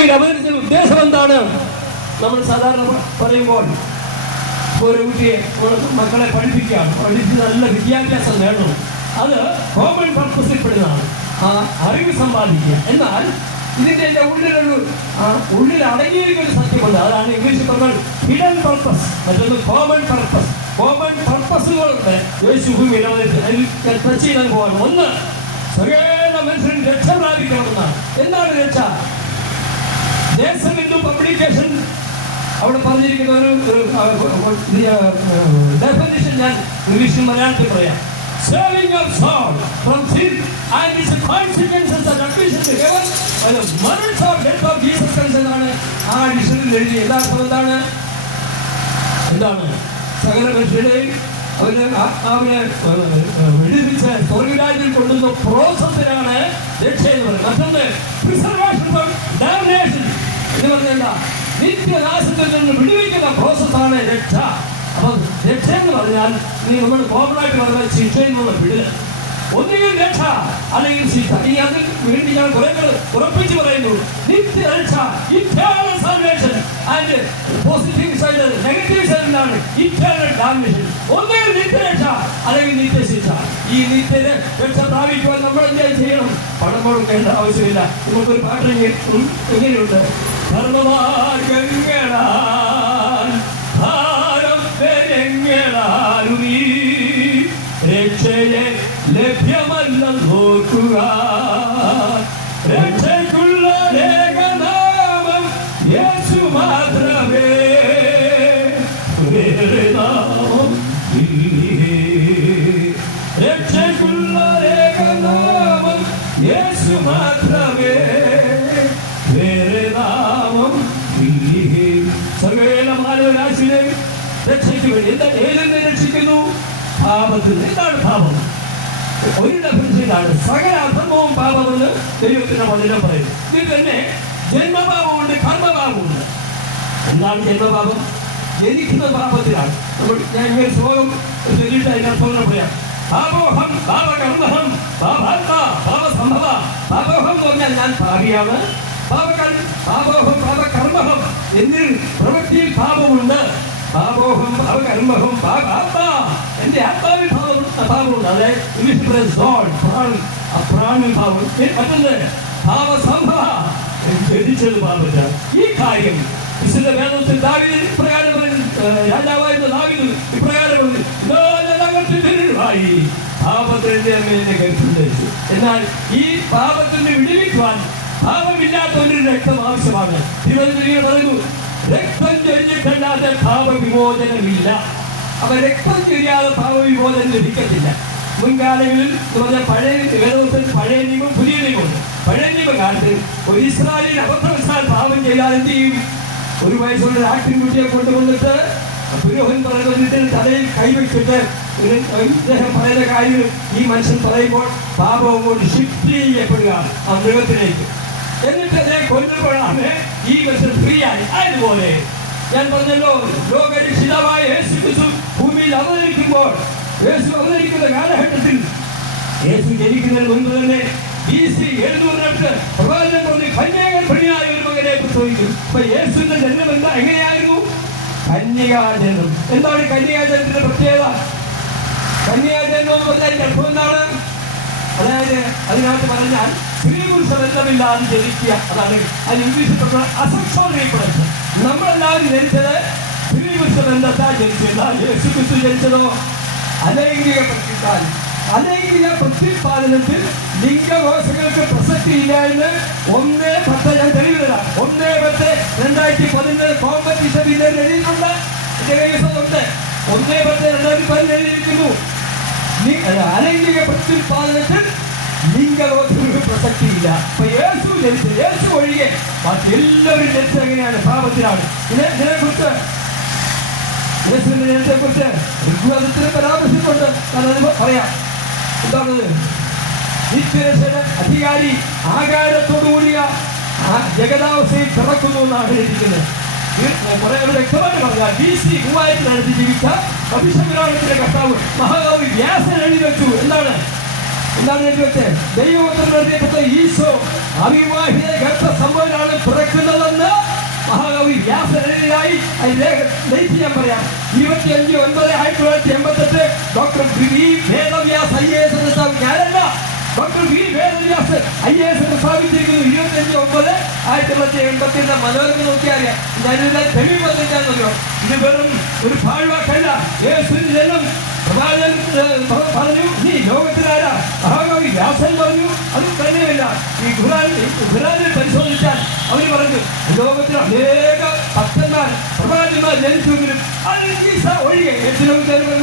ഭൂമിയിൽ അവതരിച്ച ഉദ്ദേശം എന്താണ്? നമ്മൾ സാധാരണ പറയുമ്പോൾ ഒരു കുട്ടിയെ മക്കളെ പഠിപ്പിക്കുകയാണ്, പഠിപ്പിച്ച് നല്ല വിദ്യാഭ്യാസം നേടണം. അത് കോമൺ പർപ്പസിൽ പെടുന്നതാണ്, ആ അറിവ് സമ്പാദിക്കുക. എന്നാൽ ഇതിൻ്റെ ഉള്ളിൽ അടങ്ങിയിരിക്കുന്ന സത്യമുണ്ട്. അതാണ് ഇംഗ്ലീഷിൽ പറഞ്ഞാൽ ഹിഡൻ പർപ്പസ്, മറ്റൊന്ന് കോമൺ പർപ്പസ്. കോമൺ പർപ്പസുകളുണ്ട് യേശു ഭൂമിയിൽ അവതരിച്ച്. അതിൽ ടച്ച് ചെയ്താൽ പോകാൻ ഒന്ന് സകല മനുഷ്യൻ രക്ഷ പ്രാപിക്കണമെന്നാണ്. എന്താണ് രക്ഷ? ദേശം ഹിന്ദു പബ്ലിക്കേഷൻ അവിടെ പറഞ്ഞിരിക്കുന്ന ഒരു ഡെഫിനിഷൻ ഞാൻ ഇംഗ്ലീഷിൽ മലയാളത്തിൽ പറയാം. Saving of soul from sin and its consequences of admission to heaven by the merits of death of Jesus Christ എന്നാണ് ആ ഡിക്ഷണറിയിൽ എഴുതി. യഥാർത്ഥം എന്താണ്? സകല മനുഷ്യരെയും അവനെ വിടുവിച്ച് സ്വർഗ്ഗരാജ്യത്തിൽ കൊണ്ടുവന്ന പ്രോസസ്സിനാണ് രക്ഷ എന്ന് പറയുന്നത്. മറ്റൊന്ന് പ്രിസർവേഷൻ ഫ്രം ഡാമിനേഷൻ എന്ന് പറഞ്ഞല്ല, നിത്യനാശത്തിൽ നിന്ന് വിടുവിക്കുന്ന പ്രോസസ്സാണ് രക്ഷ. അപ്പം രക്ഷ എന്ന് പറഞ്ഞാൽ നമ്മൾ കോമണായിട്ട് പറഞ്ഞാൽ ശിക്ഷയിൽ നിന്നുള്ള വിടുതൽ. ഒന്നുകിൽ രക്ഷ അല്ലെങ്കിൽ ശിക്ഷ. ഇനി അതിൽ വേണ്ടി ഞാൻ കുറെ ഉറപ്പിച്ച് പറയുന്നു, നിത്യരക്ഷ, eternal salvation and positive side, negative സൈഡിലാണ് ഇറ്റേണൽ ഡാമിനേഷൻ. ഒന്നുകിൽ നിത്യരക്ഷ അല്ലെങ്കിൽ നിത്യശിക്ഷ. ഈ നിത്യരക്ഷ പ്രാപിക്കുവാൻ നമ്മൾ എന്താ ചെയ്യണം? പണം കൊടുക്കേണ്ട ആവശ്യമില്ല. നമുക്കൊരു പാട്ട് എങ്ങനെയുണ്ട്? രക്ഷയെ ലഭ്യമല്ല നോക്കുക, രക്ഷയ്ക്കുള്ള ഏകനാമം യേശു മാത്രമേ, നാമം രക്ഷയ്ക്കുള്ള ഏകനാമം യേശു മാത്രമേ, വേറെ നാമം സകല മാനവരാശിനെ രക്ഷയ്ക്ക് വേണ്ടി എന്താ ഏതെന്ന് രക്ഷിക്കുന്നു? പാപത്തിൽ. എന്താണ് പാപം? ഒരു ഡെഫിനിഷനാണ്. സകല അധർമ്മവും പാപമെന്ന് ദൈവത്തിന്റെ വചനം പറയുന്നു. ഇതിൽ തന്നെ ജന്മപാപമുണ്ട്, കർമ്മപാപമുണ്ട്. എന്താണ് ജന്മപാപം? ജനിക്കുന്ന പാപത്തിലാണ്. ഞാൻ ഇങ്ങനെ ശ്ലോകം ചൊല്ലിയിട്ട് അതിന്റെ അർത്ഥം പറയാം. പാപോഹം പാപകർമ്മഹം പാപാത്മ പാപസംഭവ. പാപോഹം എന്ന് പറഞ്ഞാൽ ഞാൻ പാപിയാണ്. പാപോഹം പാപകർമ്മഹം എന്നിൽ പ്രവൃത്തിയിൽ പാപമുണ്ട്. പാപോഹം പാപകർമ്മഹം പാപാത്മ, എന്റെ ആത്മാവിൽ പാപമുണ്ട്. അതായത് ഇംഗ്ലീഷിൽ പ്രാണിൽ പാപം. മറ്റൊന്ന് പാപസംഭവ, ജനിച്ചത് പാപത്തിലാണ്. ഈ കാര്യം വിശുദ്ധ വേദത്തിൽ ദാവീദ് ഇപ്രകാരം പറഞ്ഞു. രാജാവായിരുന്ന ദാവീദ് ഇപ്രകാരം പറഞ്ഞു, പാപത്തിന്റെ മേലെ ഗർഭം ധരിച്ചു. എന്നാൽ ഈ പാപത്തിന് വിടുവിക്കുവാൻ പാപമില്ലാത്ത ഒരു രക്തം ആവശ്യമാണ്. തിരുവനന്തപുരം പറയുന്നു, രക്തം ചൊരിഞ്ഞിട്ടല്ലാതെ പാപവിമോചനമില്ല. അപ്പൊ രക്തം ചൊരിയാതെ പാപവിമോചനം ലഭിക്കത്തില്ല. മുൻകാലങ്ങളിൽ പഴയ വേദത്തിൽ പഴയ നിയമം പുതിയ നിയമമുണ്ട്. പഴയ നിയമകാലത്ത് ഒരു ഇസ്രായേലിൽ അബദ്ധവശാൽ പാപം ചെയ്താൽ എന്ത് ചെയ്യും? ഒരു വയസ്സുള്ള ആട്ടിൻകുട്ടിയെ കൊണ്ടുവന്നിട്ട് പുരോഹിതൻ പറയുന്നതിന്റെ തലയിൽ കൈവച്ചിട്ട് ഇദ്ദേഹം പറയുന്ന കാര്യം ഈ മനുഷ്യൻ പറയുമ്പോൾ പാപവും കൊണ്ട് ഷിഫ്റ്റ് ചെയ്യപ്പെടുക ആ മൃഗത്തിലേക്ക്. എന്നിട്ട് അദ്ദേഹം കൊല്ലുമ്പോഴാണ് ഈ മനുഷ്യൻ ഫ്രീ ആയി. അതുപോലെ ഞാൻ പറഞ്ഞല്ലോ, ലോകരക്ഷിതാവായ യേശു ക്രിസ്തു ഭൂമിയിൽ അവതരിക്കുമ്പോൾ, യേശു അവതരിക്കുന്ന കാലഘട്ടത്തിൽ, യേശു ജനിക്കുന്നതിന് മുൻപ് തന്നെ BC 700 പ്രവാചകൻ പറഞ്ഞ് കന്യാഗർഭിണിയായ ഒരു മകനെ പ്രസവിക്കും. അപ്പൊ യേശുവിന്റെ ജന്മം എന്താ, എങ്ങനെയായിരുന്നു? കന്യകാജനം. എന്താണ് കന്യകാജനത്തിന്റെ പ്രത്യേകത? കന്യകാജനം എന്ന് പറഞ്ഞാൽ അർത്ഥം എന്താണ്? അതായത് അതിനകത്ത് പറഞ്ഞാൽ സ്ത്രീ പുരുഷ ബന്ധമില്ലാതെ ജനിക്കുക. അതാണ് അതിന് ഇംഗ്ലീഷിൽ പറഞ്ഞ അസെക്ഷുവൽ റീപ്രൊഡക്ഷൻ. നമ്മളെല്ലാവരും ജനിച്ചത് സ്ത്രീ പുരുഷ ബന്ധത്താൽ ജനിച്ചത്. യേശു ക്രിസ്തു ജനിച്ചതോ അലൈംഗിക പ്രത്യുത്പാദനം. അലൈംഗിക പ്രത്യുത്പാദനത്തിൽ ലിംഗകോശങ്ങൾക്ക് പ്രസക്തിയില്ല എന്ന് 1/10 ഞാൻ തെളിവിടാം. 1/10/2011 കോമ്പറ്റീഷൻ എഴുതിയിട്ടുണ്ട്. എന്റെ കൈവശമുണ്ട്. 1/10/2010 എഴുതിയിരിക്കുന്നു. അലൈംഗിക പ്രത്യുത്പാദനത്തിൽ ലിംഗകോശങ്ങൾക്ക് പ്രസക്തിയില്ല. അപ്പൊ യേശു ജനിച്ചത്, യേശു ഒഴികെ ബാക്കി എല്ലാവരും ജനിച്ചത് എങ്ങനെയാണ്? പാപത്തിലാണ്. ഇതിനെക്കുറിച്ച് യേശുവിന്റെ ജനത്തെക്കുറിച്ച് ഋഗ്വേദത്തിന് പരാമർശിച്ചുകൊണ്ട് ഞാനത് പറയാം. എന്താണത്? നിത്യരക്ഷയുടെ അധികാരി ആകാരത്തോടുകൂടിയ ജഗതാവസ്ഥയിൽ പിറക്കുന്നു എന്നാണ് എഴുതിയിരിക്കുന്നത്. കുറെ വ്യക്തമായിട്ട് പറഞ്ഞാൽ BC 3000 ജീവിച്ച അഭിഷേകത്തിന്റെ കർത്താവ് മഹാകവി വ്യാസൻ എഴുതി വെച്ചു. എന്താണ് എഴുതി വെച്ചത്? ദൈവപുത്രൻ എഴുതിയപ്പെട്ട ഈശോ അവിവാഹിത ഗർഭസംഭവനാണ് പിറക്കുന്നത് ഒന്നാമതായി ഡേറ്റ് ഞാൻ പറയാം. 25/9/1988 ഡോക്ടർ വി വേദവ്യാസ് IAS ഞാനല്ല, ഡോക്ടർ വി വേദവ്യാസ് IAS സ്ഥാപിച്ചിരിക്കുന്നു. 25/9/1987 മനോരമ നോക്കിയാൽ ഞാനിവിടെ തെളിവ് വന്നിട്ടാണെന്നല്ലോ. ഇത് വെറും ഒരു പാഴ്വാക്കല്ല. യേശുവിന്റെ ജനം പറഞ്ഞു, നീ ലോകത്തിലാരാ? മഹാകവി വ്യാസൻ പറഞ്ഞു. അത് തന്നെയല്ല, ഈ ഖുർആനിൽ പരിശോധിച്ചാൽ അവർ പറഞ്ഞു ലോകത്തിൽ അനേക ഭക്തന്മാർ പ്രവാചകന്മാർ ജനിച്ചുവെങ്കിലും അൽ-ഈസ ഒഴികെ, ഏറ്റവും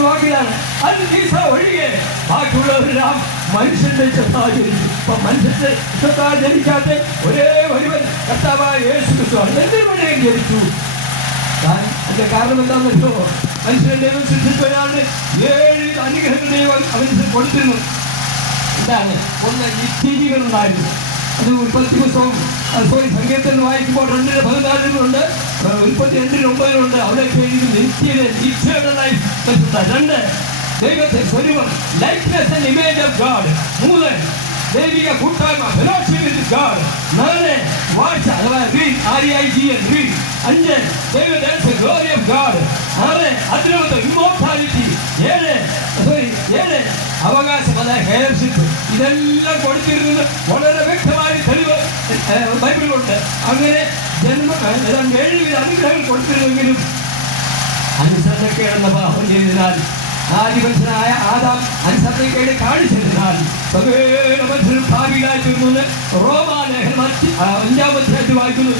വാക്കിലാണ് അൽ-ഈസ ഒഴികെ ബാക്കിയുള്ളവരെല്ലാം മനുഷ്യന്റെ ഇഷ്ടത്താൽ ജനിച്ചു. അപ്പൊ മനുഷ്യന്റെ ഇഷ്ടത്താൽ ജനിക്കാത്ത ഒരേ ഒരുവൻ കർത്താവായ യേശു ക്രിസ്തുവാണ്. എന്തിനു വേണ്ടി ജനിച്ചു? അതിന്റെ കാരണം എന്താണെന്നല്ലോ, മനുഷ്യന്റെ ദൈവം സൃഷ്ടിച്ചവരാണ് 7 അനുഗ്രഹങ്ങൾ ദൈവം അവന് കൊടുത്തിരുന്നു. എന്താണ്? ഒന്ന്, നിത്യജീവനുണ്ടായിരുന്നു. അത് ഉൽപ്പത്തി പുസ്തകം സംഗീതത്തിൽ വായിക്കുമ്പോൾ 2:14 ഉൽപ്പത്തി 2:9 അവിടെ നിത്യയുടെ ലൈഫ്. 2, ദൈവത്തെ സ്വരൂപം, likeness and image of God. 3, ദൈവിക കൂട്ടായ്മ, ഫെലോഷിപ്പ് വിത്ത് ഗോഡ്. 4, വാഴ്ച അഥവാ റീഡ്, REIGN റീഡ്. 5, ദൈവത്തെ ഗ്ലോറി ഓഫ് ഗോഡ്. 6, അതിനകത്ത് ഇമ്മോർട്ടാലിറ്റി. 7 അവകാശം, അതായത് ഹെയർഷിപ്പ്. ഇതെല്ലാം കൊടുത്തിരുന്നത് വളരെ വ്യക്തമായ തെളിവ് ബൈബിളിലുണ്ട്. അങ്ങനെ ജന്മം 7 അനുഗ്രഹങ്ങൾ കൊടുത്തിരുന്നെങ്കിലും അനുസരണക്കേടെന്ന പാപം ചെയ്തതിനാൽ, ആദിപുരുഷനായ ആദാം അനുസരണക്കേട് കാണിച്ചതിനാൽ സകല മനുഷ്യരും ഭാവിയിലായി തീർന്നു. റോമാലേഖനം 5-ാം അധ്യായത്തിൽ വായിക്കുന്നു,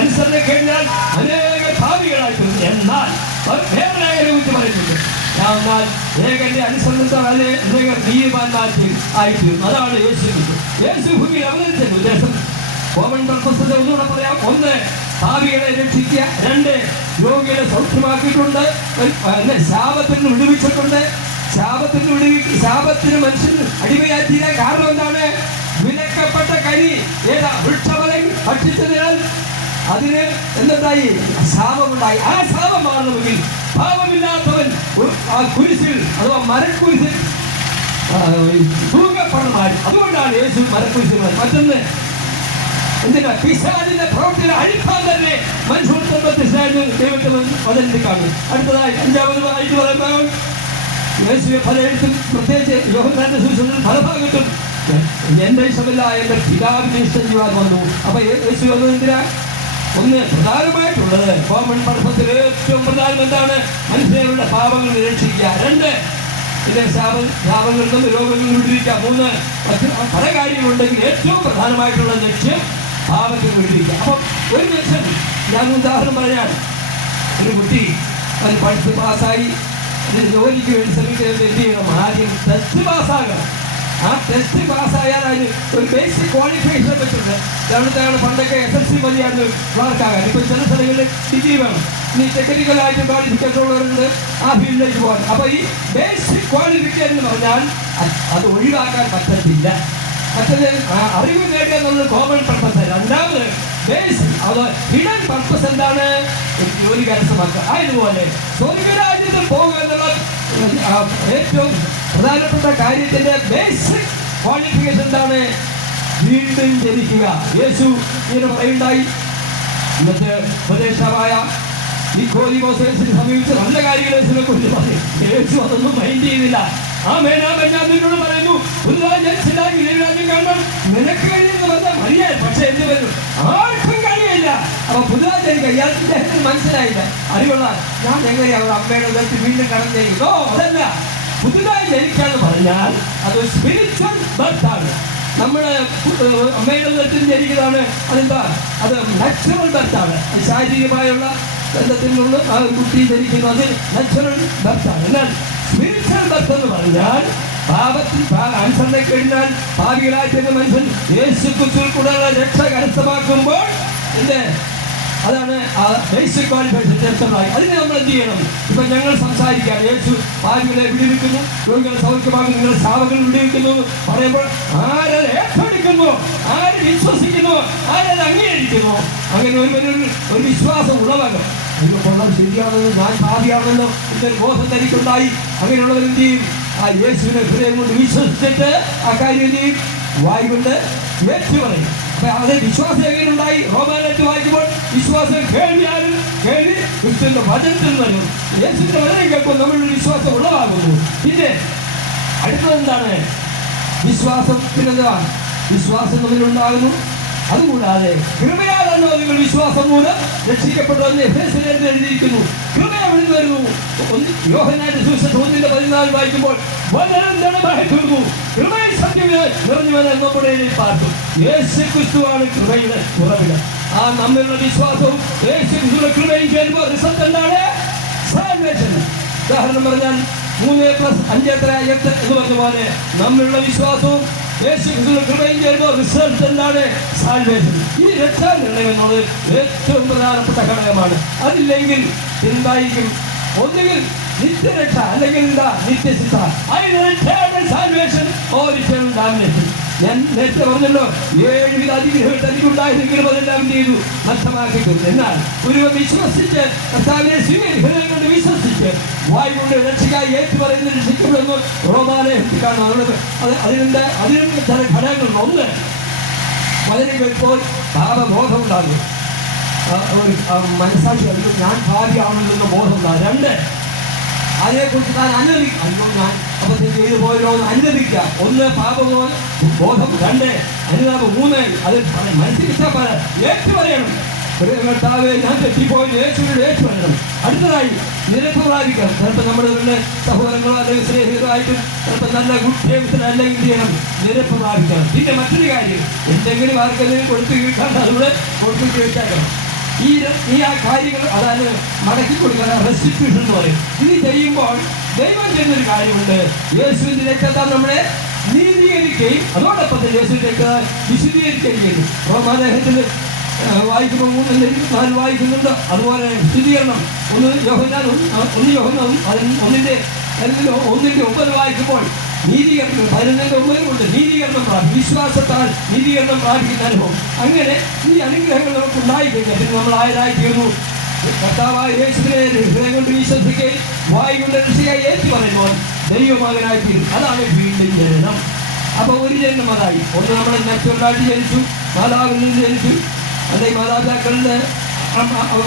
അനുസരണക്കേടിനാൽ അനേക ഭാവികളായി തീർന്നു. എന്നാൽ വേറെ കുറിച്ച് പറയുന്നുണ്ട്, എന്നാൽ ഏകന്റെ അനുസരണത്താൽ അനേക നീതിമാന്മാർക്ക് ആയിത്തീർന്നു. അതാണ് യേശു. യേശു ഭൂമിയിൽ അവതരിച്ച ഉദ്ദേശം കോമൺ പർപ്പസ് ഒന്നുകൂടെ പറയാം. 1, ഭാവികളെ രക്ഷിക്കുക. 2, രോഗികളെ സൗഖ്യമാക്കിയിട്ടുണ്ട്. ശാപത്തിന് വിടുവിച്ചിട്ടുണ്ട്. ശാപത്തിന് മനുഷ്യൻ അടിമയാക്കിയ കാരണം എന്താണ്? വിലക്കപ്പെട്ട കനി ഏതാ? വൃക്ഷഫലം ഭക്ഷിച്ചതിനാൽ അതിന് എന്തുണ്ടായി? ശാപമുണ്ടായി. ആ ശാപം മാറണമെങ്കിൽ പാപമില്ലാത്തവൻ ആ കുരിശിൽ അഥവാ മരക്കുരിശിൽ തൂങ്ങപ്പെടണമായിരുന്നു. അതുകൊണ്ടാണ് യേശു മരക്കുരിശിൽ. മറ്റൊന്ന്, എന്തിനാ? പിശാചിന്റെ പ്രവൃത്തിയെ അഴിക്കാൻ തന്നെ മനുഷ്യത്വത്തെ ദൈവത്തെ വചനത്തിൽ കാണും. അടുത്തതായി 5-ാമതായിട്ട് പറയുമ്പോൾ യേശുവെ പലയിടത്തും, പ്രത്യേകിച്ച് യോഹന്നാന്റെ സുവിശേഷത്തിൽ പല ഭാഗത്തും എന്റെ ഇഷ്ടമില്ല, എന്റെ പിതാവിന്റെ ഇഷ്ടം ചെയ്യുവാൻ വന്നു. അപ്പൊ യേശു വന്നത് എന്തിനാ? 1, പ്രധാനമായിട്ടുള്ളത് കോമൺ പർപ്പസിൽ ഏറ്റവും പ്രധാനം എന്താണ്? മനുഷ്യരുടെ പാപങ്ങൾ രക്ഷിക്കുക. 2, ഇതിന്റെ ശാപങ്ങളിൽ നിന്ന് രോഗങ്ങളിൽ വിടുവിക്കുക. 3, പല കാര്യങ്ങളുണ്ടെങ്കിൽ ഏറ്റവും പ്രധാനമായിട്ടുള്ള ലക്ഷ്യം പാപത്തിൽ വിടുവിക്കുക. അപ്പം ഒരു ലക്ഷ്യം, ഞാൻ ഉദാഹരണം പറയാൻ, ഒരു കുട്ടി അത് പഠിച്ച് പാസ്സായി അതിന് ജോലിക്ക് വേണ്ടി ശ്രമിക്കുന്നത് എന്ത് ചെയ്യണം? ആദ്യം ടെസ്റ്റ് പാസ്സാകണം. ആ ടെസ്റ്റ് പാസ്സായാൽ അതിന് ഒരു ബേസിക് ക്വാളിഫിക്കേഷൻ വെച്ചിട്ടുണ്ട്. അവിടുത്തെ പണ്ടൊക്കെ SSLC മതിയായിരുന്നു ക്ലാർക്കാകാൻ. ഇപ്പം ചില സ്ഥലങ്ങളിൽ ഡിഗ്രി വേണം. ഇനി ടെക്നിക്കലായിട്ട് ക്വാളിഫിക്കേഷൻ ഉള്ളവരുണ്ട് ആ ഫീൽഡിലേക്ക് പോകാൻ. അപ്പോൾ ഈ ബേസിക് ക്വാളിഫിക്കേഷൻ എന്ന് പറഞ്ഞാൽ അത് ഒഴിവാക്കാൻ പറ്റത്തില്ല. മറ്റത് അറിവ് നേടുക എന്നുള്ളത് കോമൺ പർപ്പസ്. 2ാമത് ബേസിക്, അത് ഹിഡൻ പർപ്പസ് എന്താണ്? ഒരു ജോലി കരസ്ഥമാക്കുക. അതുപോലെ സ്വർഗരാജ്യത്തിൽ പോകുക എന്നുള്ള ഏറ്റവും പ്രധാനപ്പെട്ട കാര്യത്തിന്റെ ബേസിക് ക്വാളിഫിക്കേഷൻ എന്താണ്? വീണ്ടും ജനിക്കുക. യേശു ഇങ്ങനെ പറയുണ്ടായി. ഇന്നത്തെ ഉപദേഷ്ടാവായ നിക്കോദിമോസിനെ സമീപിച്ച് നല്ല കാര്യങ്ങൾ യേശുവിനെ കുറിച്ച് പറയും. യേശു അതൊന്നും മൈൻഡ് ചെയ്യുന്നില്ല. ഞാൻ നിന്നോട് പറയുന്നു, പുതുതായി ജനിച്ചില്ലായി രാജ്യം കാണണം. നിനക്ക് കഴിയുന്ന പറഞ്ഞാൽ മതിയായി. പക്ഷെ എന്ത് വരും? ആർക്കും കഴിയില്ല. അപ്പൊ പുതുതായി ജനിക്കുക. ഇയാൾക്ക് മനസ്സിലായില്ല. അറിവുള്ള ഞാൻ എങ്ങനെയാണ് അമ്മയുടെ ഉദരത്തിൽ വീണ്ടും കടന്നേക്കുന്നോ? അതല്ല, പുതുതായി ജനിക്കാന്ന് പറഞ്ഞാൽ അത് സ്പിരിച്വൽ ബർത്താണ്. നമ്മുടെ അമ്മയുടെ ഉദരത്തിൽ ജനിക്കുന്നതാണ്. അതെന്താ? അത് നാച്ചുറൽ ബർത്താണ്. ശാരീരികമായുള്ള ബന്ധത്തിനുള്ള ആ കുട്ടി ജനിക്കുന്നത് നാച്ചുറൽ ബർത്താണ്. എന്നാൽ സ്പിരിച്വൽ ബർത്ത് എന്ന് പറഞ്ഞാൽ പാപത്തിൽ അനുസരണ കഴിഞ്ഞാൽ ഭാവികളായിട്ട് മനുഷ്യൻ യേശു ക്രിസ്തുവിൽ കൂടെ രക്ഷ കരസ്ഥമാക്കുമ്പോൾ എന്ത്? അതാണ് ആ ബേസിക് ക്വാളിഫിക്കേഷൻ ചേർച്ചതായി. അതിന് നമ്മൾ എന്ത് ചെയ്യണം? ഇപ്പൊ ഞങ്ങൾ സംസാരിക്കുകയാണ്. യേശു ഭാവികളെ വിടുവിക്കുന്നു, രോഗികളെ സൗഖ്യമാക്കുന്നു, നിങ്ങളുടെ ശാപങ്ങൾ വിടുവിക്കുന്നു പറയുമ്പോൾ ആരത് ഏറ്റെടുക്കുന്നു, ആര് വിശ്വസിക്കുന്നു, ആരത് അംഗീകരിക്കുന്നു, അങ്ങനെ ഒരു വിശ്വാസം ഉളവാകും. കൊള്ളത് ശരിയാണെന്ന്, ഞാൻ ഭാവിയാണെന്നോ എന്നൊരു ബോധം തനിക്കുണ്ടായി. അങ്ങനെയുള്ളവർ എന്ത് ചെയ്യും? ആ യേശുവിനെ ഹൃദയം കൊണ്ട് വിശ്വസിച്ചിട്ട് ആ കാര്യം എന്ത് ചെയ്യും? വായി കൊണ്ട് ഏറ്റു പറയും. അപ്പൊ അത് വിശ്വാസം എങ്ങനെയുണ്ടായി? റോമാലേഖനം വായിക്കുമ്പോൾ വിശ്വാസം കേൾവിയാൽ യേശുവിന്റെ വചനത്തിൽ നിന്നും യേശുവിന്റെ വചനം കേൾക്കുമ്പോൾ നമ്മളുടെ വിശ്വാസം ഉളവാകുന്നു. പിന്നെ അടുത്തത് എന്താണ്? വിശ്വാസത്തിനെന്താണ്? വിശ്വാസം നമ്മളുണ്ടാകുന്നു. അതുകൂടാതെ കൃപയാലല്ലോ നിങ്ങൾ വിശ്വാസം മൂലം രക്ഷിക്കപ്പെട്ടതെന്ന് എഫേസ്യരിൽ എഴുതിയിരിക്കുന്നു. കൃപ എവിടെ വരുന്നു? യോഹന്നാന്റെ സുവിശേഷം 1:14 വായിക്കുമ്പോൾ വചനം ദൃഢമായി തീർന്നു, കൃപയും സത്യവും നിറഞ്ഞവനെ നമ്മുടെ പാർക്കും. യേശു ക്രിസ്തുവാണ് കൃപയുടെ ഉറവിടം. ആ നമ്മളുടെ വിശ്വാസവും യേശു ക്രിസ്തുവിന്റെ കൃപയും ചേരുമ്പോൾ റിസൾട്ട് എന്താണ്? സാൽവേഷൻ. ഉദാഹരണം പറഞ്ഞാൽ 3+5=8 എന്ന് പറഞ്ഞ പോലെ നമ്മളുടെ വിശ്വാസവും യേശു ക്രിസ്തുവിന്റെ കൃപയും ചേരുമ്പോൾ റിസൾട്ട് എന്താണ്? സാൽവേഷൻ. ഈ രക്ഷാനിർണയം എന്നുള്ളത് ഏറ്റവും പ്രധാനപ്പെട്ട ഘടകമാണ്. അതില്ലെങ്കിൽ എന്തായിരിക്കും? ഒന്നുകിൽ നിത്യരക്ഷ, അല്ലെങ്കിൽ എന്താ? നിത്യശിക്ഷ. Salvation or eternal damnation. ഞാൻ നേരത്തെ പറഞ്ഞല്ലോ, 7 വിധ അനുഗ്രഹങ്ങൾ തനിക്കുണ്ടായിരുന്നെങ്കിലും അതെല്ലാം ചെയ്തു നഷ്ടമാക്കിയിട്ടു. എന്നാൽ ഒരു വിശ്വസിച്ച് കർത്താവിനെ ഹൃദയം കൊണ്ട് വിശ്വസിച്ച് വായു കൊണ്ട് രക്ഷയ്ക്കായി ഏറ്റുപറയുന്ന രക്ഷിക്കപ്പെടുന്നു റോമാലേഖനത്തിൽ കാണുന്നത്. അതിനും ചില ഘടകങ്ങളുണ്ട്. ഒന്ന്, വചനം കേൾപ്പോൾ പാപബോധം ഉണ്ടാകും, മനസ്സാക്ഷി അറിയും ഞാൻ ഭാര്യയാണെന്നുള്ള ബോധം ഉണ്ടാകും. 2, അതിനെക്കുറിച്ച് താൻ അനുഭവിക്കുക, അയ്യോ ഞാൻ അബദ്ധം ചെയ്തു പോയല്ലോ എന്ന് അനുഭവിക്കുക. 1 പാപബോധം. 2 അനുതാപം. 3 അത് മനസ്സിൽ ഏറ്റുപറയണം. കർത്താവേ ഞാൻ തെറ്റിപ്പോയി യേശുവിനോട് ഏറ്റുപറയണം. അടുത്തതായി നിരപ്പ് പ്രാപിക്കണം. ചിലപ്പോൾ നമ്മുടെ സഹോദരങ്ങളോ അല്ലെങ്കിൽ സ്നേഹിതരോ ആയിട്ടും ചിലപ്പോൾ നല്ല ഗുഡ് ടേംസിന് അല്ലെങ്കിൽ ചെയ്യണം, നിരപ്പ് പ്രാപിക്കണം. പിന്നെ മറ്റൊരു കാര്യം, എന്തെങ്കിലും ആർക്കെങ്കിലും കൊടുത്തു കേൾക്കാൻ അതുകൂടെ കൊടുത്തു കേൾക്കണം. ഈ ആ കാര്യങ്ങൾ, അതായത് മടക്കി കൊടുക്കാൻ റെസ്റ്റിറ്റ്യൂഷൻ എന്ന് പറയും. ഇത് ചെയ്യുമ്പോൾ ദൈവം ചെയ്യുന്നൊരു കാര്യമുണ്ട്. യേശുവിന്റെ രക്തത്താൽ നമ്മളെ നീതീകരിക്കുകയും അതോടൊപ്പം തന്നെ യേശുവിന്റെ രക്തത്താൽ വിശദീകരിക്കുകയും ചെയ്തു. റോമാലേഖനത്തിൽ വായിക്കുമ്പോൾ 3:4 വായിക്കുന്നുണ്ട്. അതുപോലെ സ്ഥിരീകരണം 1 യോഹന്നാൻ 1:9 വായിക്കുമ്പോൾ നീതീകരണം 11:9 കൊണ്ട് നീതീകരണം പ്രാപിക്കും. വിശ്വാസത്താൽ നീതീകരണം പ്രാപിക്കുന്ന അനുഭവം. അങ്ങനെ ഈ അനുഗ്രഹങ്ങൾ നമുക്ക് ഉണ്ടായിക്കഴിഞ്ഞാൽ പിന്നെ നമ്മൾ ആയതായി തീർന്നു. കർത്താവായ യേശുവിനെ ഹൃദയം കൊണ്ട് വിശ്വസിക്കുകയും വായു കൊണ്ട് രക്ഷിക്കായി ഏറ്റു പറയുമ്പോൾ ദൈവമകനായി തീരും. അതാണ് വീണ്ടും ജനനം. അപ്പോൾ ഒരു ജനനം അതായി. ഒന്ന് നമ്മൾ നാച്ചുറലായിട്ട് ജനിച്ചു, മാതാവിൽ നിന്ന് ജനിച്ചു, അല്ലെങ്കിൽ മാതാപിതാക്കളുടെ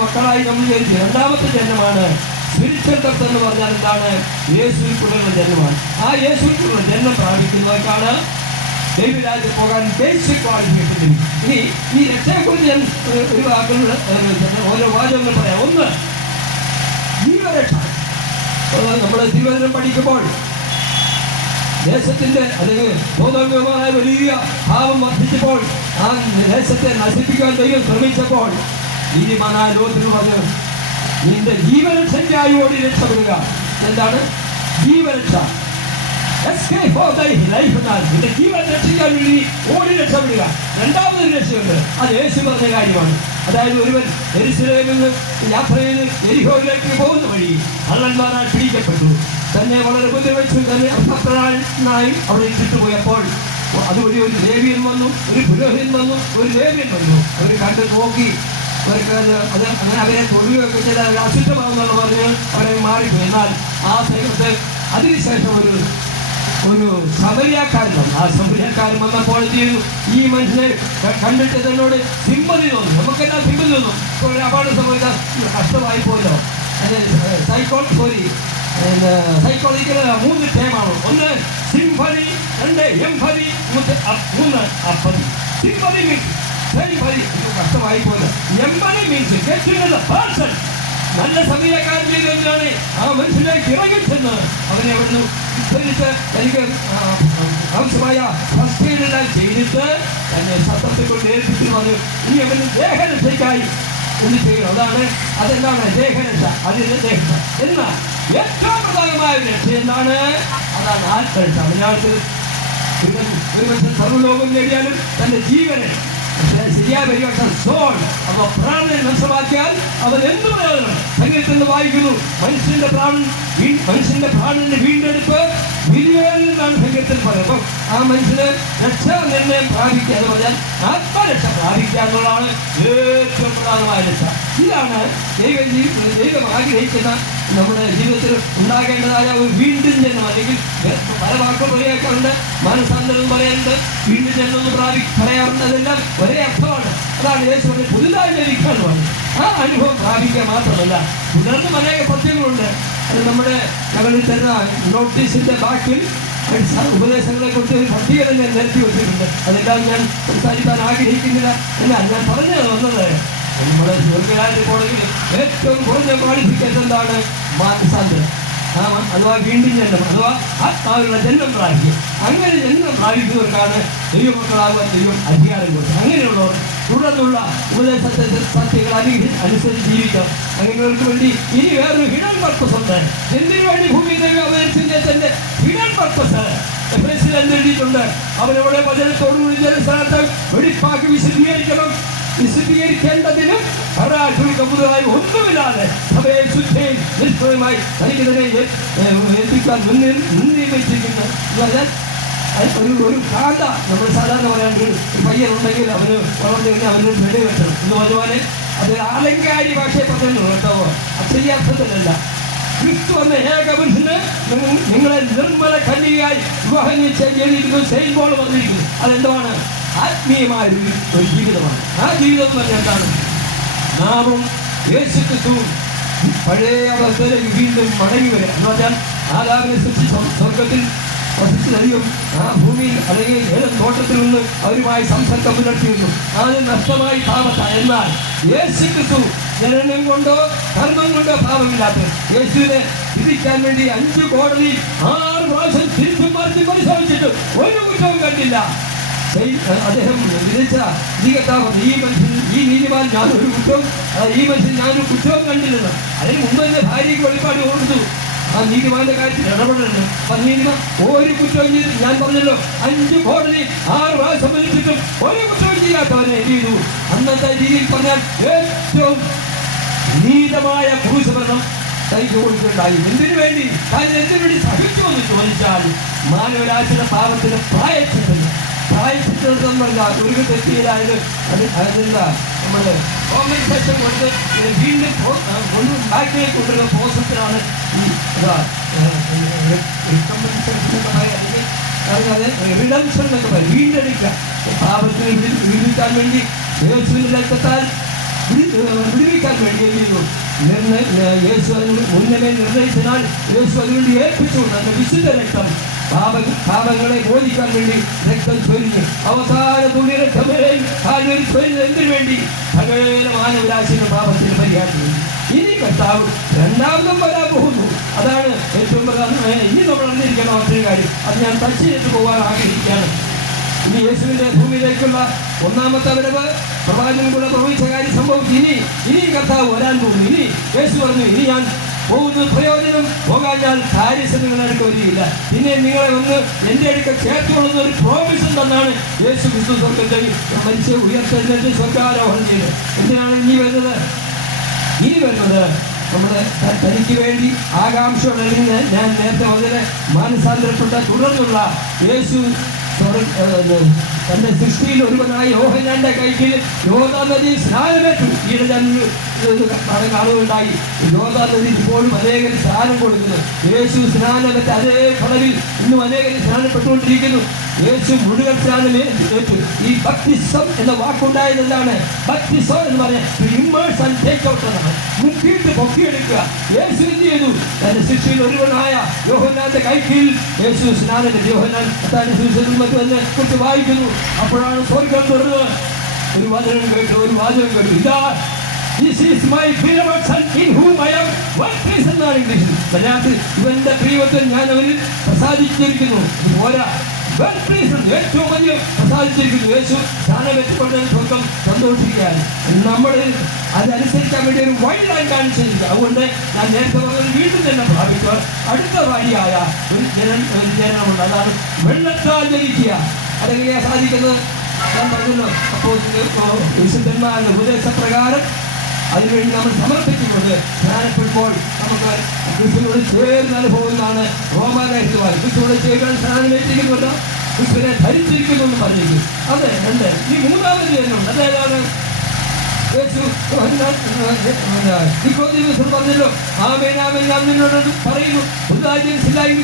മക്കളായി നമ്മൾ ജനിച്ചു. രണ്ടാമത്തെ ജന്മമാണ് സ്പിരിച്വൽ ബർത്ത് എന്ന് പറഞ്ഞാൽ എന്താണ്? യേശുവിനുള്ള ജന്മമാണ്. ആ യേശുവിനുള്ള ജന്മം പ്രാപിക്കുന്നവർക്കാണ് ദൈവരാജ്യത്തിൽ പോകാൻ ബേസിക് ക്വാളിഫിക്കേഷൻ. ഇനി ഈ രക്ഷയെക്കുറിച്ച് ഞാൻ ഒരു വാക്കുകളുടെ ഓരോ വാചകങ്ങൾ പറയാം. 1, ജീവരക്ഷ. നമ്മൾ തിരുവചനം പഠിക്കുമ്പോൾ ദേശത്തിന്റെ അല്ലെങ്കിൽ ബോധോന്മുഖമായ വലിയ ഭാവം വർദ്ധിച്ചപ്പോൾ ആ ദേശത്തെ നശിപ്പിക്കാൻ ദൈവം ശ്രമിച്ചപ്പോൾ നീതിമാനായ ലോകത്തിന് പറഞ്ഞു, നിന്റെ ജീവരക്ഷയ്ക്കായി ഓടി രക്ഷപ്പെടുക. എന്താണ് ജീവരക്ഷ? നിന്റെ ജീവൻ രക്ഷിക്കാൻ വേണ്ടി ഓടി രക്ഷപ്പെടുക. രണ്ടാമതൊരു രക്ഷയുണ്ട്, അത് യേശു പറഞ്ഞ കാര്യമാണ്. അതായത് ഒരുവൻ യെരൂശലേമിൽ നിന്ന് യാത്ര ചെയ്ത് യെരിഹോയിലേക്ക് പോകുന്ന വഴി കള്ളന്മാരാൽ പിടിക്കപ്പെട്ടു. തന്നെ വളരെ ഉപദ്രവിച്ചു, തന്നെ അർത്ഥപ്രധാനായി അവിടെ ഇട്ടിട്ടുപോയപ്പോൾ അതുവഴി ഒരു ലേവ്യൻ വന്നു, ഒരു പുരോഹിതൻ വന്നു, ഒരു ലേവ്യൻ വന്നു. അവർ കണ്ട് നോക്കി, അവർക്ക് അത് അങ്ങനെ അവരെ തൊഴിലൊക്കെ ചെയ്ത അശുദ്ധമാണെന്നാണ് പറഞ്ഞ് അവരെ മാറിപ്പോയി. എന്നാൽ ആ സമയത്ത് അതിനുശേഷം ഒരു സമരിയാക്കാരൻ വന്നു. ആ സമരിയാക്കാരൻ വന്നപ്പോൾ ചെയ്തു, ഈ മനുഷ്യനെ കണ്ടിട്ട് എന്നോട് സിമ്പതി തോന്നും. നമുക്കെല്ലാം സിമ്പതി തോന്നും. ഇപ്പോൾ ഒരു അപകടം സംഭവിച്ച കഷ്ടമായി പോയല്ലോ. അത് സൈക്കോളജിക്കൽ 3 ടേമാണ്. 1 സിംഫനി, 2 എംഫനി, 3 അപ്പതി. സിംഫനി മീൻസ് കഷ്ടമായി പോയത്. എംഫനി മീൻസ് ഗെറ്റിംഗ് പേഴ്സൺ. നല്ല സമയക്കാരൻ ചെയ്തതിനാണ് ആ മനുഷ്യലേക്ക് ഇറങ്ങിച്ചെന്ന് അവനെ അവിടുന്ന് ഉദ്ധരിച്ച് എനിക്ക് ആവശ്യമായ ഫസ്റ്റ് എയ്ഡെല്ലാം ചെയ്തിട്ട് തന്നെ ശബ്ദത്തെ കൊണ്ട് ഏൽപ്പിച്ചു പറഞ്ഞു, ഇനി അവന് ദേഹരക്ഷയ്ക്കായി എന്ത് ചെയ്യണം. അതെന്താണ് ദേഹരക്ഷ? അതിന്റെ ദേഹരക്ഷ. എന്നാൽ ഏറ്റവും പ്രധാനമായ രക്ഷ എന്താണ്? അതാണ് ആത്മരക്ഷ. അതിനകത്ത് ഒരു മനുഷ്യൻ സർവ്വലോകം നേടിയാലും തന്റെ ജീവനെ ശരിയായ പരിഭാഷ സോൾ, അപ്പൊ പ്രാണനെ നഷ്ടമാക്കിയാൽ അവൻ എന്ത് പ്രയോജനം? സംഗീതത്തിൽ വായിക്കുന്നു, മനുഷ്യന്റെ പ്രാണന്റെ വീണ്ടെടുപ്പ് വിലയേറിൽ നിന്നാണ് സംഗീതത്തിൽ പറയുന്നത്. അപ്പം ആ മനുഷ്യന് രക്ഷാ നിർണയം പ്രാപിക്കുക എന്ന് പറഞ്ഞാൽ ആത്മരക്ഷ പ്രാപിക്കുക എന്നുള്ളതാണ് ഏറ്റവും പ്രധാനമായ രക്ഷ. ഇതാണ് ദൈവം ആഗ്രഹിക്കുന്ന നമ്മുടെ ജീവിതത്തിൽ ഉണ്ടാകേണ്ടതായ ഒരു വീണ്ടും ജന്മം. അല്ലെങ്കിൽ പല വാക്കുകൾ പറയാറുണ്ട്, മാനസാന്തരം പറയാറുണ്ട്, വീണ്ടും ജന്മം എന്ന് പറയാറുണ്ട്. അതെല്ലാം ഒരേ അർത്ഥമാണ്. അതാണ് യേശുവിനെ പുതുതായി ലഭിക്കാൻ പറഞ്ഞത്. ആ അനുഭവം പ്രാപിക്കുക മാത്രമല്ല, തുടർന്നും അനേക സത്യങ്ങളുണ്ട്. അത് നമ്മുടെ ഞങ്ങളിൽ തരുന്ന നോട്ടീസിന്റെ ബാക്കിൽ ഉപദേശങ്ങളെ കുറിച്ച് ഒരു പട്ടിക തന്നെ നിരത്തി വെച്ചിട്ടുണ്ട്. അതെല്ലാം ഞാൻ സംസാരിക്കാൻ ആഗ്രഹിക്കുന്നില്ല. എന്നാൽ ഞാൻ പറഞ്ഞു വന്നത്, നമ്മുടെ സ്വർഗരാജ്യ കോളേജിൽ ഏറ്റവും കുറഞ്ഞ ക്വാളിഫിക്കേഷൻ എന്താണ്? മാനസാന്തരം, അഥവാ വീണ്ടും ജന്മം, അഥവാ ആത്മാവിലുള്ള ജന്മം പ്രാപിക്കുക. അങ്ങനെ ജന്മം പ്രാപിക്കുന്നവർക്കാണ് ദൈവമക്കളാകുവാൻ ദൈവം അധികാരം കൊടുത്തത്. അങ്ങനെയുള്ളവർ തുടർന്നുള്ള ഉപദേശത്തെ സത്യങ്ങൾ അനുസരിച്ച് ജീവിക്കാം. അങ്ങനെയുള്ളവർക്ക് വേണ്ടി ഇനി വേറൊരു ഹിഡൻ പർപ്പസ് ഉണ്ട്. എന്തിനു വേണ്ടി ഭൂമി ദൈവം അവതരിച്ചതിന്റെ ഹിഡൻ പർപ്പസ് എഴുതിയിട്ടുണ്ട്. അവരവിടെ വചനത്തോടുകൂടി ജനസ്ഥാനത്ത് വെടിപ്പാക്കി വിശദീകരിക്കേണ്ടതിനും പുതുതായി ഒന്നുമില്ലാതെ സഭയെ ശുദ്ധയും നിഷ്ഫലമായി തനിക്കെതിരെ എത്തിക്കാൻ നിയമിച്ചിരിക്കുന്നു. ഒരു കാന്ത നമ്മൾ സാധാരണ പറയാൻ ഒരു പയ്യനുണ്ടെങ്കിൽ അവന് വളർന്നു കഴിഞ്ഞാൽ അവന് വെടിവെട്ടണം എന്ന് പറഞ്ഞാൽ അത് ആലങ്കാരി ഭാഷയെ പറഞ്ഞു കേട്ടോ. അക്ഷരീയാർത്ഥത്തിലല്ല. ക്രിസ്തു എന്ന ഏകപുരുഷന് നിങ്ങളെ നിർമ്മല കന്യകയായി വിവാഹം ചെയ്തിരിക്കുന്നു. സെയിന്റ് പോൾ വന്നിരിക്കുന്നു. അതെന്താണ്? ആത്മീയമായ ഒരു ജീവിതമാണ്. ആ ജീവിതം എന്ന് പറഞ്ഞാൽ എന്താണ്? നാമും യേശു ക്രിസ്തുവും പഴയ അവസ്ഥയിലേക്ക് വീണ്ടും മടങ്ങി വരിക എന്ന് പറഞ്ഞാൽ ആദാമിനെ സൃഷ്ടിച്ച സ്വർഗത്തിൽ വസിച്ചധികം ആ ഭൂമിയിൽ അല്ലെങ്കിൽ ഏത് തോട്ടത്തിൽ നിന്ന് അവരുമായി സംസർഗം പുലർത്തിയിരുന്നു. അത് നഷ്ടമായി പാപത്തായി. എന്നാൽ യേശു ക്രിസ്തു ജനനം കൊണ്ടോ കർമ്മം കൊണ്ടോ പാപമില്ലാത്ത യേശുവിനെ തിരിക്കാൻ വേണ്ടി 5 കോടതി 6 പ്രാവശ്യം തിരിച്ചും മറിച്ചും പരിശോധിച്ചിട്ട് ഒരു കുറ്റവും കണ്ടില്ല. അദ്ദേഹം വിധിച്ച ഈ നീതിമാൻ ഞാനൊരു കുറ്റവും ഈ മനുഷ്യൻ ഞാനൊരു കുറ്റവും കണ്ടില്ലെന്ന്. അതിന് മുമ്പ് തന്നെ ഭാര്യയ്ക്ക് വെളിപ്പാട് കൊടുത്തു. ആ നീതിമാന്റെ കാര്യത്തിൽ ഇടപെടലുണ്ട്. നീതിമാൻ ഒരു കുറ്റവും ചെയ്ത് ഞാൻ പറഞ്ഞല്ലോ 5 കോടതി 6 പ്രാവശ്യം വിധിച്ചിട്ടും ഒരു കുറ്റവും ചെയ്യാത്തവനെ എന്ത് ചെയ്തു? അന്നത്തെ രീതിയിൽ പറഞ്ഞാൽ ഏറ്റവും നീതമായ ക്രൂശമരണം തനിക്ക് കൊടുക്കുകയുണ്ടായി. എന്തിനു വേണ്ടി? താൻ എന്തിനു വേണ്ടി സഹിച്ചു എന്ന് ചോദിച്ചാൽ മാനവരാശിയുടെ പാപത്തിന് പ്രായച്ചിട്ടുണ്ട്. പ്രായച്ചിട്ടെന്ന് പറഞ്ഞാൽ ഒരു തെറ്റിയിലായത് അതെന്താ നമ്മൾ കോമ്പൻസേഷൻ കൊണ്ട് വീണ്ടും ബാക്കിലേക്ക് കൊണ്ടുവരുന്ന പ്രോസസ്സിലാണ് ഈ റിഡംഷൻ എന്നൊക്കെ പറയും. വീണ്ടെടുക്കാൻ പാപത്തിന് വിടുവിക്കാൻ വേണ്ടി യേശുവിന്റെ രക്തത്താൽ വിടുവിക്കാൻ വേണ്ടി എന്ത് ചെയ്തു? യേശു അതിന് മുന്നമേ നിർണയിച്ചതിനാൽ യേശു അതിനുവേണ്ടി ഏൽപ്പിച്ചുകൊണ്ട് അതിന്റെ വിശുദ്ധ രക്തം പാപങ്ങളെ ബോധിക്കാൻ വേണ്ടി രക്തം ചൊരിഞ്ഞു. അവസാന തുണി രക്തം വരെയും കാൽവരി ചൊരിഞ്ഞത് എന്തിനു വേണ്ടി? സകല മാനവരാശിയുടെ പാപത്തിന് പരിഹാരം. ഇനി കർത്താവ് രണ്ടാമതും വരാൻ പോകുന്നു. അതാണ് ഏറ്റവും പ്രധാനമായ ഇനി നമ്മൾ അറിഞ്ഞിരിക്കുന്ന മറ്റൊരു കാര്യം. അത് ഞാൻ ടച്ച് ചെയ്തിട്ട് പോകാൻ ആഗ്രഹിക്കുകയാണ്. ഇനി യേശുവിന്റെ ഭൂമിയിലേക്കുള്ള 1ാമത്തെ വരവ് പ്രവാചകൻ കൂടെ പ്രവചിച്ച കാര്യം സംഭവിച്ചു. ഇനി കർത്താവ് വരാൻ പോകുന്നു. ഇനി യേശു പറഞ്ഞു, ഇനി ഞാൻ പോകുന്നത് പ്രയോജനം പോകാൻ ഞാൻ കാര്യസ്ഥ നിങ്ങളുടെ അടുക്ക വരികയില്ല. പിന്നെ നിങ്ങളെ ഒന്ന് എൻ്റെ അടുക്ക ചേർത്തുകൊള്ളുന്ന ഒരു പ്രോമിസ് ഉണ്ടെന്നാണ് യേശു ക്രിസ്തു സ്വർഗത്തിൽ മരിച്ച് ഉയർത്തെഴുന്നേറ്റ് സ്വർഗാരോഹണം ചെയ്ത്. എന്തിനാണ് ഇനി വരുന്നത്? നമ്മുടെ തനിക്ക് വേണ്ടി ആകാംക്ഷയോടെ ഞാൻ നേരത്തെ വളരെ മാനസാന്തരപ്പെട്ട തുടർന്നുള്ള യേശു തന്റെ സൃഷ്ടിയിൽ ഒരുവനായ യോഹന്നാന്റെ കൈക്ക് യോർദാൻ നദി സ്നാനമേറ്റു. ഈയിടെ ഞാൻ കാണുകയുണ്ടായി. യോർദാൻ നദി ഇപ്പോഴും അനേകർ സ്നാനം കൊടുക്കുന്നു. യേശു സ്നാനമേറ്റ അതേ കടവിൽ ഇന്നും അനേകർ സ്നാനപ്പെട്ടുകൊണ്ടിരിക്കുന്നു. യേശു മുഴുവൻ സ്നാനമേറ്റു. ഈ ബപ്റ്റിസം എന്ന വാക്കുണ്ടായത് എന്താണ്? ബപ്റ്റിസം എന്ന് പറയാൻ ഇമ്മേഴ്സ് ആൻഡ് ടേക്ക് ഔട്ട് എന്നാണ്. മുക്കിയിട്ട് പൊക്കിയെടുക്കുക. യേശു എന്ത് ചെയ്തു? തന്റെ ശിഷ്യയിൽ ഒരുവനായ യോഹന്നാന്റെ കൈക്കീഴിൽ യേശു സ്നാനമേറ്റു. യോഹന്നാൻ കുറിച്ച് വായിക്കുന്നു. അപ്പോഴാണ് സ്വർഗ്ഗം തുറന്നത്. ഒരു വാചകം കേട്ടു. ഇതാ This is my beloved son in whom I am well pleased എന്നാണ് ഇംഗ്ലീഷിൽ. മലയാളത്തിൽ ഇവന്റെ പ്രിയത്തിൽ ഞാൻ അവരിൽ പ്രസാദിച്ചിരിക്കുന്നു. പോരാ, well pleased ഏറ്റവും വലിയ പ്രസാദിച്ചിരിക്കുന്നു. യേശു സ്ഥാനമെത്തിക്കൊണ്ട് സ്വർഗ്ഗം സന്തോഷിക്കുകയാണ്. നമ്മൾ അതനുസരിക്കാൻ വേണ്ടി ഒരു വൈൽഡ് ലൈൻ കാണിച്ചിരിക്കുക. അതുകൊണ്ട് ഞാൻ നേരത്തെ പറഞ്ഞത് വീണ്ടും തന്നെ ഭാവിക്കുക. അടുത്ത വഴിയായ ഒരു ജനനമുണ്ട്. അതാണ് വെള്ളത്താൽ ജനിക്കുക. അതെങ്ങനെയാണ് സാധിക്കുന്നത്? ഞാൻ പറഞ്ഞല്ലോ. അപ്പോൾ വിശുദ്ധന്മാരുടെ ഉപദേശപ്രകാരം അതിനുവേണ്ടി നമ്മൾ സമർപ്പിക്കുന്നത് സ്നാനപ്പെടുമ്പോൾ നമുക്ക് ക്രിസ്തുവിനോട് ചേർന്ന് അനുഭവമെന്നാണ് റോമാലേഖനമായി. ക്രിസ്തുവിനോട് ചേർന്ന് സ്നാനമേറ്റിരിക്കുന്നുണ്ട്, ക്രിസ്തുവിനെ ധരിച്ചിരിക്കുന്നു എന്ന് പറഞ്ഞിരിക്കും. അതെ ഉണ്ട്. ഈ 3ാമത് ജനനമുണ്ട്. അതായതാണ് യേശു പറഞ്ഞല്ലോ, ആമേൻ ആമേൻ ഞാൻ നിന്നോട് പറയുന്നു,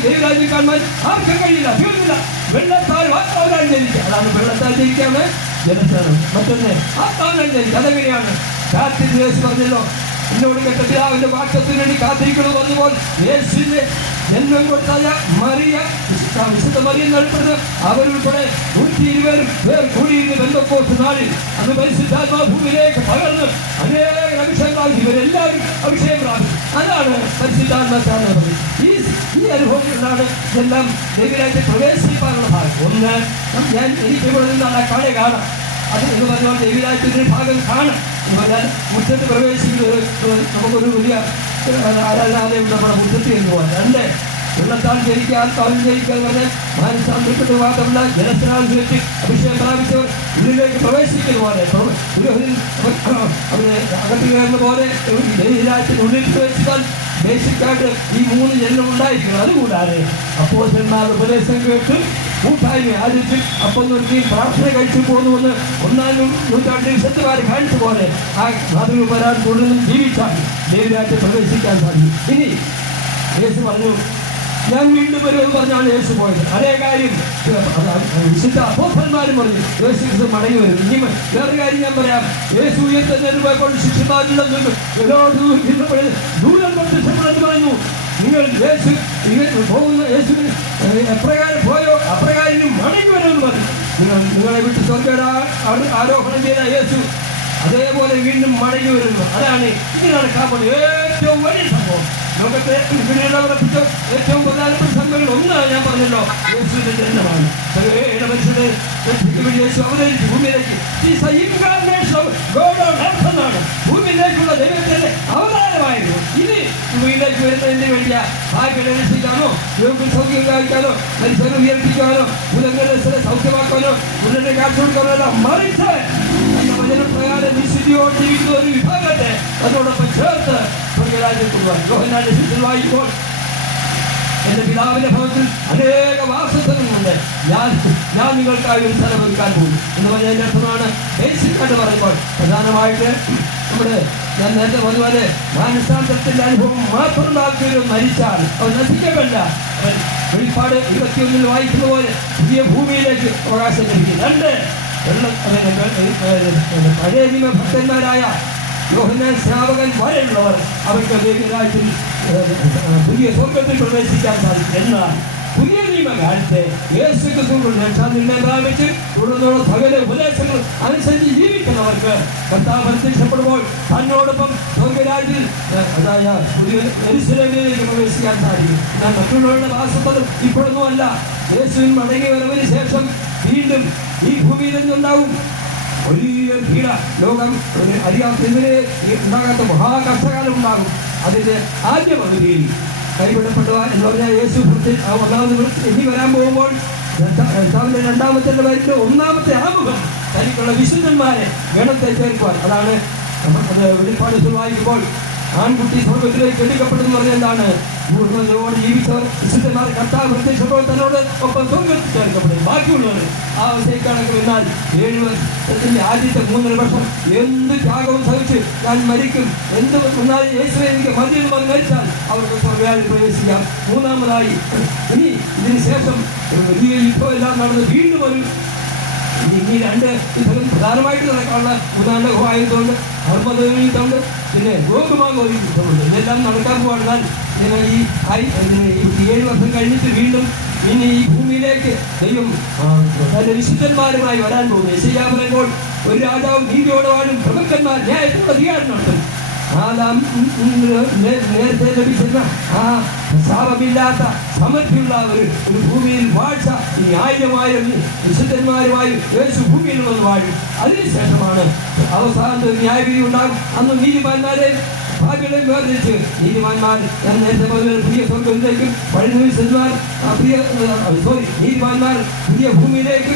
ദൈവരാജ്യം കാണുവാൻ ആർക്കും കഴിയില്ല, തീർന്നില്ല. വെള്ളത്താൽ ആത്മാവിനാൽ ജനിക്കുക. അതാണ് വെള്ളത്താൽ ജനിക്കാണ് ജനസ്ഥാനം. മറ്റൊന്ന് ആത്മാവിനാൽ ജനിക്കുക. അതെങ്ങനെയാണ്? കാത്തിരുന്ന് യേശു പറഞ്ഞല്ലോ, എന്നോട് കേട്ട പിതാവിന്റെ വാക്യത്തിന് വേണ്ടി കാത്തിരിക്കണം പറഞ്ഞപ്പോൾ യേശുവിന്റെ ജന്മം കൊടുത്തായ മറിയ, വിശുദ്ധ മറിയ നടത്തുന്നത് അവരുൾപ്പെടെ 120 പേർ കൂടിയിരുന്ന് പെന്തക്കോസ്ത് നാളിൽ അന്ന് പരിശുദ്ധാത്മാവ് ഭൂമിയിലേക്ക് പകർന്ന് അനേക അഭിഷേകം പ്രാപിച്ചു. ഇവരെല്ലാവരും അഭിഷേകം പ്രാപിച്ചു. അതാണ് പരിശുദ്ധാത്മാവ്. ഈ അനുഭവങ്ങളിലാണ് ഇതെല്ലാം ദൈവരാജ്യത്തിൽ പ്രവേശിക്കാനുള്ള ഭാഗം. ഒന്ന്, എനിക്ക് ഇവിടെ നിന്നാണ് കളി കാണാം. അത് എന്ന് പറഞ്ഞാൽ ദൈവരാജ്യത്തിൻ്റെ ഭാഗം കാണാം എന്ന് പറഞ്ഞാൽ മുറ്റത്ത് പ്രവേശിക്കുന്നത് നമുക്കൊരു വലിയ ആരാധനാലയം നമ്മുടെ മുറ്റത്ത് എന്ന് പോകാൻ. രണ്ട്, വെള്ളത്താൽ ജനിക്കുക, ആത്മാവിൽ ജനിക്കുക എന്ന് പറഞ്ഞാൽ മാനസാന്തരപ്പെട്ട് മാത്രമല്ല ജലസ്നാനം വെച്ച് അഭിഷേകം പ്രാപിച്ചവർ ഉള്ളിലേക്ക് പ്രവേശിക്കുന്ന പോലെ അവര് അകത്ത് കയറുന്ന പോലെ ദൈവരാജ്യത്തിനുള്ളിൽ പ്രവേശിക്കാൻ ബേസിക്കായിട്ട് ഈ 3 ജന്മം ഉണ്ടായിരിക്കണം. അതുകൂടാതെ അപ്പോസ്തലന്മാരുടെ ഉപദേശം കേട്ട് കൂട്ടായ്മ ആചരിച്ച് അപ്പം നോക്കി പ്രാർത്ഥന കഴിച്ചു പോകുന്നുവെന്ന് 1-ാം നൂറ്റാണ്ടിൽ വിശുദ്ധന്മാരെ കാണിച്ച പോലെ ആ മാതൃക വരാൻ തുടർന്നും ജീവിച്ചാൽ ദൈവരാജ്യത്തിൽ പ്രവേശിക്കാൻ സാധിക്കും. ഇനി യേശു പറഞ്ഞു, ഞാൻ വീണ്ടും വരുമെന്ന് പറഞ്ഞാണ് യേശു പോയത്. അതേ കാര്യം വിശുദ്ധ അപ്പോസ്തലന്മാരും പറഞ്ഞു, യേശു ക്രിസ്തു മടങ്ങി വരും. ഇനി വേറൊരു കാര്യം ഞാൻ പറയാം. യേശു ഉയർത്തുന്നതിന് പോയപ്പോൾ ശിഷ്യന്മാരുണ്ടെന്ന് ദൂരം കൊണ്ട് ശിഷ്യന്മാരെന്ന് പറഞ്ഞു, നിങ്ങൾ യേശു പോകുന്ന യേശുവിന് എപ്രകാരം പോയോ അപ്രകാരം മടങ്ങി വരുമെന്ന് പറഞ്ഞു. നിങ്ങളെ വിട്ട് സ്വർഗ്ഗ ആരോഹണം ചെയ്ത യേശു അതേപോലെ വീണ്ടും മടങ്ങി വരുന്നു. അതാണ് ഇങ്ങനെയാണ് കാപ്പുന്നത് ഏറ്റവും വലിയ സംഭവം. ലോകത്തെ ഏറ്റവും പ്രധാനപ്പെട്ട സംഭവങ്ങൾ ഒന്നാണ് ഞാൻ പറഞ്ഞല്ലോ, യേശുവിന്റെ ജന്മമാണ്. മനുഷ്യരുടെ യേശു അവതരിച്ചു ഭൂമിയിലേക്ക്. എന്നാണ് ഭൂമിയിലേക്കുള്ള ദൈവത്തിന്റെ അവതാരമായിരുന്നു. ഇനി ഭൂമിയിലേക്ക് വരുന്നതിന് വേണ്ടിയാ ഭാഗ്യം രക്ഷിക്കാനോ, രോഗം സൗഖ്യം കഴിക്കാനോ, മനുഷ്യരെ ഉയർപ്പിക്കാനോ, ഭൂതങ്ങളുടെ സൗഖ്യമാക്കാനോ, മുന്നേ കാഴ്ച കൊടുക്കാനോ അല്ല, മറിച്ച് വചനപ്രകാരം വിശുദ്ധിയോട് ജീവിക്കുന്ന ഒരു വിഭാഗത്തെ അതോടൊപ്പം ചേർത്ത് സ്വർഗ്ഗരാജ്യത്തിൽ വായിക്കുമ്പോൾ എന്റെ പിതാവിന്റെ ഭവനത്തിൽ അനേക വാസസ്ഥലങ്ങളുണ്ട്, ഞാൻ നിങ്ങൾക്കായി ഒരു സ്ഥലം ഒരുക്കാൻ പോകും എന്ന് പറഞ്ഞതിന്റെ അർത്ഥമാണ് ബേസിക്കായിട്ട് പറയുമ്പോൾ പ്രധാനമായിട്ട് ഞാൻ നേരത്തെ പറഞ്ഞതുപോലെ മാനസാന്തരത്തിന്റെ അനുഭവം മാത്രം ഉണ്ടാക്കിയൊരു മരിച്ചാൽ അവർ നശിക്കല്ല. വെളിപ്പാട് 21 വായിക്കുന്ന പോലെ പുതിയ ഭൂമിയിലേക്ക് അവകാശം ലഭിക്കും. രണ്ട്, പഴയ നിയമ ഭക്തന്മാരായ യോഹന്നാൻ സ്നാപകൻ വരെയുള്ളവർ അവർക്ക് ദൈവരാജ്യത്തിൽ പുതിയ സ്വർഗ്ഗത്തിൽ പ്രവേശിക്കാൻ സാധിക്കും. എന്നാൽ പുതിയ നിയമകാലത്തെ യേശു ക്രിസ്തു രക്ഷാനിർണയം പ്രാപിച്ച് തുടർന്നുള്ള സകല ഉപദേശങ്ങൾ അനുസരിച്ച് ജീവിക്കുന്നവർക്ക് കർത്താവ് പ്രത്യക്ഷപ്പെടുമ്പോൾ തന്നോടൊപ്പം സ്വർഗ്ഗരാജ്യത്തിൽ പുതിയ യെരൂശലേമിലേക്ക് പ്രവേശിക്കാൻ സാധിക്കും. എന്നാൽ മറ്റുള്ളവരുടെ വാസസ്ഥലം ഇപ്പോഴൊന്നുമല്ല. യേശുവിൻ മടങ്ങി വരവിന് ശേഷം വീണ്ടും ഈ ഭൂമിയിൽ നിന്നുണ്ടാവും വലിയ പീഡ. ലോകം അറിയാത്തതിനെ ഉണ്ടാകാത്ത മഹാകഷ്ടകാലം ഉണ്ടാകും. അതിന്റെ ആദ്യ പകുതിയിൽ കൈവിടപ്പെടുക എന്ന് പറഞ്ഞാൽ യേശു ഒന്നാമത് ഇനി വരാൻ പോകുമ്പോൾ രണ്ടാമത്തെ വരിന്റെ 1-ാമത്തെ ആമുഖം തനിക്കുള്ള വിശുദ്ധന്മാരെ ഗണത്തെ ചേർക്കുവാൻ. അതാണ് വെളിപ്പാട് വായിക്കുമ്പോൾ ആൺകുട്ടി സ്വർഗ്ഗത്തിലേക്ക് എടുക്കപ്പെടുന്നു പറഞ്ഞാൽ എന്താണ്? പൂർണ്ണതയോടെ ജീവിച്ചവർ വിശുദ്ധന്മാർ കർത്താവ് പ്രത്യക്ഷപ്പോൾ തന്നോട് ഒപ്പം സ്വർഗ്ഗത്തിൽ ചേർക്കപ്പെടും. ബാക്കിയുള്ളവർ ആ അവസ്ഥയ്ക്കാണ്. എന്നാൽ 7 വർഷത്തിന്റെ ആദ്യത്തെ 3.5 വർഷം എന്ത് ത്യാഗവും സഹിച്ച് ഞാൻ മരിക്കും, എന്ത് വന്നാൽ യേശുവെ എനിക്ക് മതിയെന്ന് പറഞ്ഞ് മരിച്ചാൽ അവർക്ക് സ്വർഗ്ഗരാജ്യത്തിൽ പ്രവേശിക്കാം. മൂന്നാമതായി ഇനി ഇതിന് ശേഷം വലിയ യുദ്ധം എല്ലാം നടന്ന് വീണ്ടും ഒരു ഈ 2 യുദ്ധം പ്രധാനമായിട്ട് നടക്കാനുള്ള ഉദാഹരണമായതുകൊണ്ട് അർമ്മദയുദ്ധമുണ്ട്, പിന്നെ ഗോകുമാകോ യുദ്ധമുണ്ട്. ഇതെല്ലാം നടക്കാൻ പോകാൻ ഈ 7 വർഷം കഴിഞ്ഞിട്ട് വീണ്ടും ഇനി ഈ ഭൂമിയിലേക്ക് ദൈവം തന്റെ വിശുദ്ധന്മാരുമായി വരാൻ പോകുന്നു. യെശയ്യാ പറയുമ്പോൾ ഒരു രാജാവ് നീതിയോടെ വാഴും, പ്രഭുക്കന്മാർ ന്യായത്തോടെ അധികാരം നടത്തും. നേരത്തെ ലഭിച്ചിരുന്ന ആ ശാപമില്ലാത്ത സമൃദ്ധിയുള്ള ഒരു ഭൂമിയിൽ വാഴ്ച ഇനി 1000 വിശുദ്ധന്മാരുമായും യേശു ഭൂമിയിൽ വന്ന് വാഴും. അതിനുശേഷമാണ് അവസാനത്തെ ന്യായവിധി ഉണ്ടാകും. അന്ന് നീതിമാന്മാരെ ഭാഗ്യങ്ങളെ വേർതിരിച്ച് നീതിമാന്മാർ ഞാൻ നേരത്തെ പുതിയ സ്വർഗ്ഗത്തിലേക്കും പഴയ വിശുദ്ധന്മാർ നീതിമാന്മാർ പുതിയ ഭൂമിയിലേക്ക്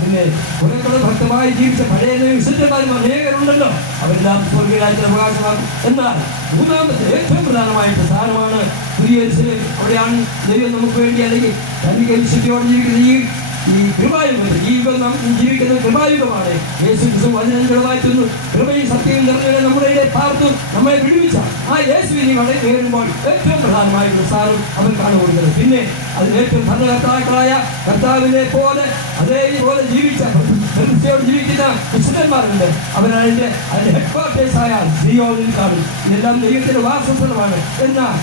പിന്നെ കുറെ ഭക്തമായി ജീവിച്ച പഴയ വിശുദ്ധന്മാരും അനേകരുണ്ടല്ലോ, അവരെല്ലാം സ്വർഗ്ഗരാജ്യത്തിന് അവകാശമാക്കും. എന്നാൽ മൂന്നാമത്തെ ഏറ്റവും പ്രധാനമായിട്ട് സ്ഥാനമാണ് പുതിയ യെരൂശലേം. അവിടെയാണ് ദൈവം നമുക്ക് വേണ്ടി അല്ലെങ്കിൽ തനിക്ക് വിശുദ്ധിയോടെ ജീവിക്കുന്ന ഈ കൃപായുഗത്തിൽ ഈ യുഗം നാം ജീവിക്കുന്ന കൃപായുഗമാണ്. യേശു ക്രിസ്തു വചനങ്ങളായി തിന്നു കൃപയും സത്യവും നിറഞ്ഞ നമ്മുടെ പാർത്തു നമ്മെ വിടുവിച്ച ആ യേശുവിനെ വളരെ നേരിടുമ്പോൾ ഏറ്റവും പ്രധാനമായിട്ടുള്ള സ്ഥാനം അവർക്കാണ് കൊടുക്കുന്നത്. പിന്നെ അതിൽ ഏറ്റവും ഭരണകർത്താക്കളായ കർത്താവിനെ പോലെ അതേപോലെ ജീവിച്ച ക്രിസ്ത്യോട് ജീവിക്കുന്ന വിശുദ്ധന്മാരുണ്ട്. അവരതിന്റെ ഹെഡ് ക്വാർട്ടേഴ്സായ സിയോനിൽ കാണും. ഇതെല്ലാം ദൈവത്തിന്റെ വാസസ്ഥലമാണ്. എന്നാൽ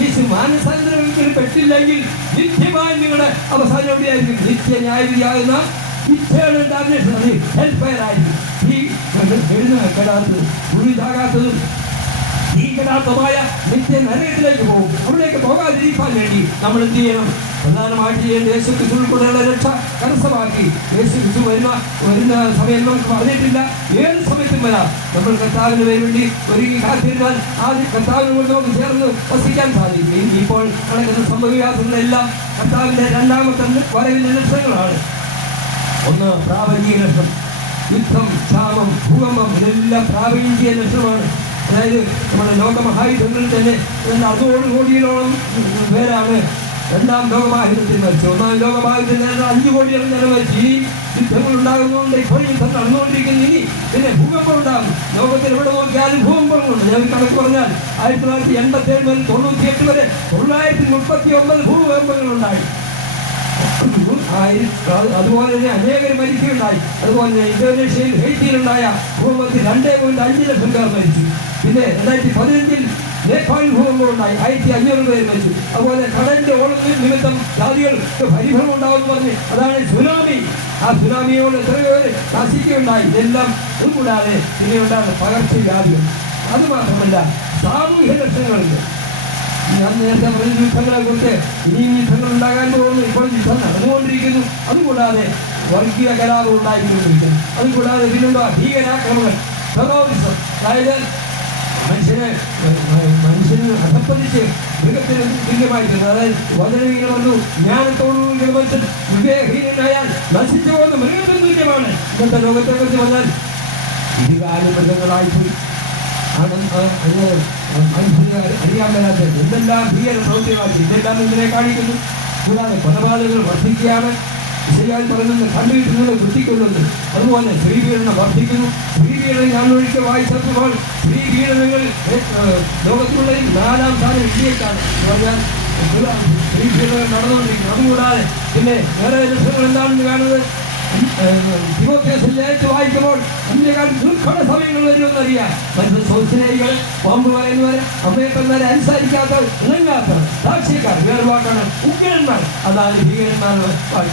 യേശു മാനസാന്തരത്തിൽ പെട്ടില്ലെങ്കിൽ നിത്യമായി നിങ്ങളുടെ അവസാനം എവിടെയായിരിക്കും? നിത്യ ന്യായവിധിയാകുന്ന ഇറ്റേണൽ ഡാമേഷൻ, ഹെൽ ഫയർ ആയിരിക്കും. ഈ എഴുന്നേൽക്കാത്തതും ഉള്ളിതാകാത്തതും ഈ കിടാത്തമായ നിത്യ നരകത്തിലേക്ക് പോകും. അവിടേക്ക് പോകാതിരിക്കാൻ വേണ്ടി നമ്മൾ എന്ത് ചെയ്യണം? പ്രധാനമായിട്ട് ചെയ്യേണ്ട യേശു ക്രിസ്തുവിനുള്ള രക്ഷ കരസ്ഥമാക്കി. യേശു ക്രിസ്തു വരുന്ന സമയം നമുക്ക് പറഞ്ഞിട്ടില്ല. ഏത് സമയത്തും വരാം. നമ്മൾ കർത്താവിന് വേണ്ടി ഒരുങ്ങി കാത്തിരുന്നാൽ ആദ്യം കർത്താവിനോട് നമുക്ക് ചേർന്ന് വസിക്കാൻ സാധിക്കും. ഇപ്പോൾ നടക്കുന്ന സംഭവവികാസങ്ങളെല്ലാം കർത്താവിന്റെ രണ്ടാമത്തെ വരവിന്റെ ലക്ഷണങ്ങളാണ്. ഒന്ന് പ്രാപഞ്ചിക ലക്ഷം. യുദ്ധം, ക്ഷാമം, ഭൂകമ്പം, ഇതെല്ലാം പ്രാപഞ്ചിക ലക്ഷണമാണ്. അതായത് നമ്മുടെ ലോകമഹായുദ്ധങ്ങളിൽ തന്നെ 60 കോടിയോളം പേരാണ് രണ്ടാം ലോകമഹായുദ്ധത്തിൽ മരിച്ചു. ഒന്നാം ലോകമഹായുദ്ധത്തിൽ 5 കോടിയോളം ജനം മരിച്ചു. ഈ യുദ്ധങ്ങൾ ഉണ്ടാകുന്നതുകൊണ്ട് ഇപ്പോൾ യുദ്ധം നടന്നുകൊണ്ടിരിക്കുന്നു. ഇനി പിന്നെ ഭൂകമ്പം ഉണ്ടാകും. ലോകത്തിൽ എവിടെ നോക്കിയാലും ഭൂകമ്പങ്ങളുണ്ട്. ഞാൻ കണക്ക് പറഞ്ഞാൽ 1987 മുതൽ 98 വരെ 939 ഭൂകമ്പങ്ങളുണ്ടായി. അതുപോലെ തന്നെ അനേകം മരിക്കുകയുണ്ടായി. അതുപോലെ തന്നെ ഇന്തോനേഷ്യയിൽ ഹെയ്റ്റിയിലുണ്ടായ ഭൂകമ്പത്തിൽ 2.5 ലക്ഷം പേർ മരിച്ചു. പിന്നെ 2015 നേപ്പാളിൽ ഭൂകമ്പമുണ്ടായി, 1500 പേര് മരിച്ചു. അതുപോലെ കടലിന്റെ ഓളത്തിൽ നിമിത്തം ജാതികൾക്ക് പരിഭ്രമം ഉണ്ടാവുമെന്ന് പറഞ്ഞ് അതാണ് സുനാമി. ആ സുനാമിയോട് എത്രയോ പേര് നശിക്കുകയുണ്ടായി. ഇതെല്ലാം കൂടാതെ പിന്നെ ഉണ്ടാകുന്ന പകർച്ചവ്യാധികൾ. അതുമാത്രമല്ല സാമൂഹ്യ ലക്ഷണങ്ങളുണ്ട്. ഞാൻ നേരത്തെ പറഞ്ഞ യുദ്ധങ്ങളെ കുറിച്ച് ഇനിയും യുദ്ധങ്ങൾ ഉണ്ടാകാൻ പോകുന്നു. ഇപ്പോൾ യുദ്ധം നടന്നുകൊണ്ടിരിക്കുന്നു. അതുകൂടാതെ വർഗീയ കലാപം ഉണ്ടായിക്കൊണ്ടിരിക്കുന്നു. അതുകൂടാതെ പിന്നെന്താ ഭീകരാക്രമങ്ങൾ, ടെററിസം. അതായത് മനുഷ്യന് അധപ്പതിച്ച് മൃഗത്തിന് തുല്യമായിട്ടുണ്ട്. അതായത് വചനങ്ങൾ വന്നു, ജ്ഞാനത്തോടുകൂടി മനുഷ്യൻ വിവേകഹീനനായാൽ നശിച്ചു പോകുന്ന മൃഗത്തിന് തുല്യമാണ്. ഇന്നത്തെ ലോകത്തെ കുറിച്ച് പറഞ്ഞാൽ ഇരുകാല മൃഗങ്ങളായിപ്പോയി. അറിയാൻ വരാത്ത എന്തെല്ലാം ഭീകര പ്രവൃത്തികളായി ഇതെല്ലാം ഇങ്ങനെ കാണിക്കുന്നു. കൂടാതെ കൊലപാതകങ്ങൾ വർദ്ധിക്കുകയാണ്. ശരിയായി പറയുന്നത് കണ്ടുകിട്ടുന്നത് വൃത്തിക്കൊള്ളുന്നു. അതുപോലെ സ്ത്രീപീഡനം വർദ്ധിക്കുന്നു. സ്ത്രീപീഡനം ഞാൻ ഒരിക്കൽ വായിച്ചപ്പോൾ സ്ത്രീപീഡനങ്ങൾ ലോകത്തിലുള്ള 4ാം സ്ഥാനം ഇന്ത്യക്കാണ് പറഞ്ഞാൽ സ്ത്രീപീഡനങ്ങൾ നടന്നുകൊണ്ടിരിക്കുന്നു. അതുകൂടാതെ പിന്നെ വേറെ ലക്ഷണങ്ങൾ എന്താണെന്ന് കാണുന്നത് തിമോഥെയോസിലേക്ക് വായിക്കുമ്പോൾ ഇന്ത്യക്കാർ ദുർഘട സമയങ്ങൾ വരുമെന്നറിയാം. മനുഷ്യൻ സൗസ്നേഹികൾ, പാമ്പ് പറയുന്നവർ, അമ്മയെ തന്നവരെ അനുസരിക്കാത്ത ഇണങ്ങാത്തവർ, സാക്ഷിക്കാർ, വേർവാക്കാണ്, ഉഗ്രന്മാർ, അതാണ് ഭീകരന്മാർ.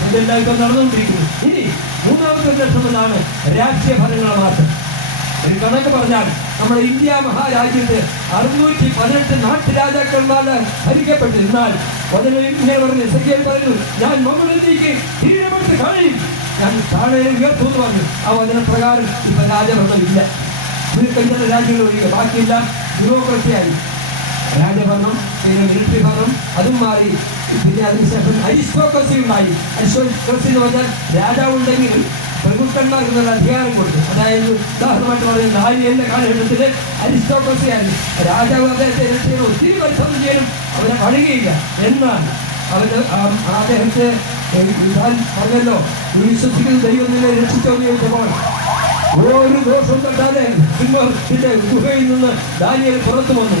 ഇതെല്ലാം ഇപ്പം നടന്നുകൊണ്ടിരിക്കുന്നു. ഇനി 3ാമത്തെ ലക്ഷണമെന്നാണ് രാഷ്ട്രീയ ഫലങ്ങളെ മാറ്റം. ഒരു കണക്ക് പറഞ്ഞാൽ നമ്മുടെ ഇന്ത്യ മഹാരാജ്യത്ത് 618 നാട്ടുരാജാക്കന്മാരെ ഭരിക്കപ്പെട്ടിരുന്നാൽ ഇങ്ങനെ പറഞ്ഞു എസെക്കിയേൽ പറയുന്നു, ഞാൻ മകളുടേക്ക് തീരുമാനത്ത് കളയും, ഞാൻ താഴെ ഉയർത്തുമെന്ന് പറഞ്ഞു. ആ വചനപ്രകാരം ഇപ്പൊ രാജഭരണമില്ല. ചുരുക്കം ചില രാജ്യങ്ങൾ ഒഴികെ ബാക്കിയെല്ലാം ഡെമോക്രസിയായി. രാജഭരണം, പിന്നെ മിലിറ്ററി ഭരണം, അതും മാറി. പിന്നെ അതിനുശേഷം അരിസ്റ്റോക്രസി ഉണ്ടായി. അരിസ്റ്റോക്രസി എന്ന് പറഞ്ഞാൽ രാജാവുണ്ടെങ്കിലും പ്രഭുക്കന്മാർക്ക് നല്ല അധികാരം കൊടുത്തു. അതായത് ഉദാഹരണമായിട്ട് പറയുന്നത് ദാനിയേലിന്റെ കാലഘട്ടത്തിൽ അരിസ്റ്റോക്രസി ആയിരുന്നു. രാജാവ് അദ്ദേഹത്തെ രക്ഷിക്കണം, ഒത്തിരി പരിശ്രമം ചെയ്യണം, അവരെ പഴകിയില്ല. എന്നാൽ അദ്ദേഹത്തെ പറഞ്ഞല്ലോ, വിശ്വസിക്കുന്ന ദൈവം നിന്നെ രക്ഷിച്ചോന്ന് ചോദിച്ചപ്പോൾ ഒരു ദോഷവും തട്ടാതെ സിംഹത്തിന്റെ ഗുഹയിൽ നിന്ന് ദാനിയേൽ പുറത്തു വന്നു.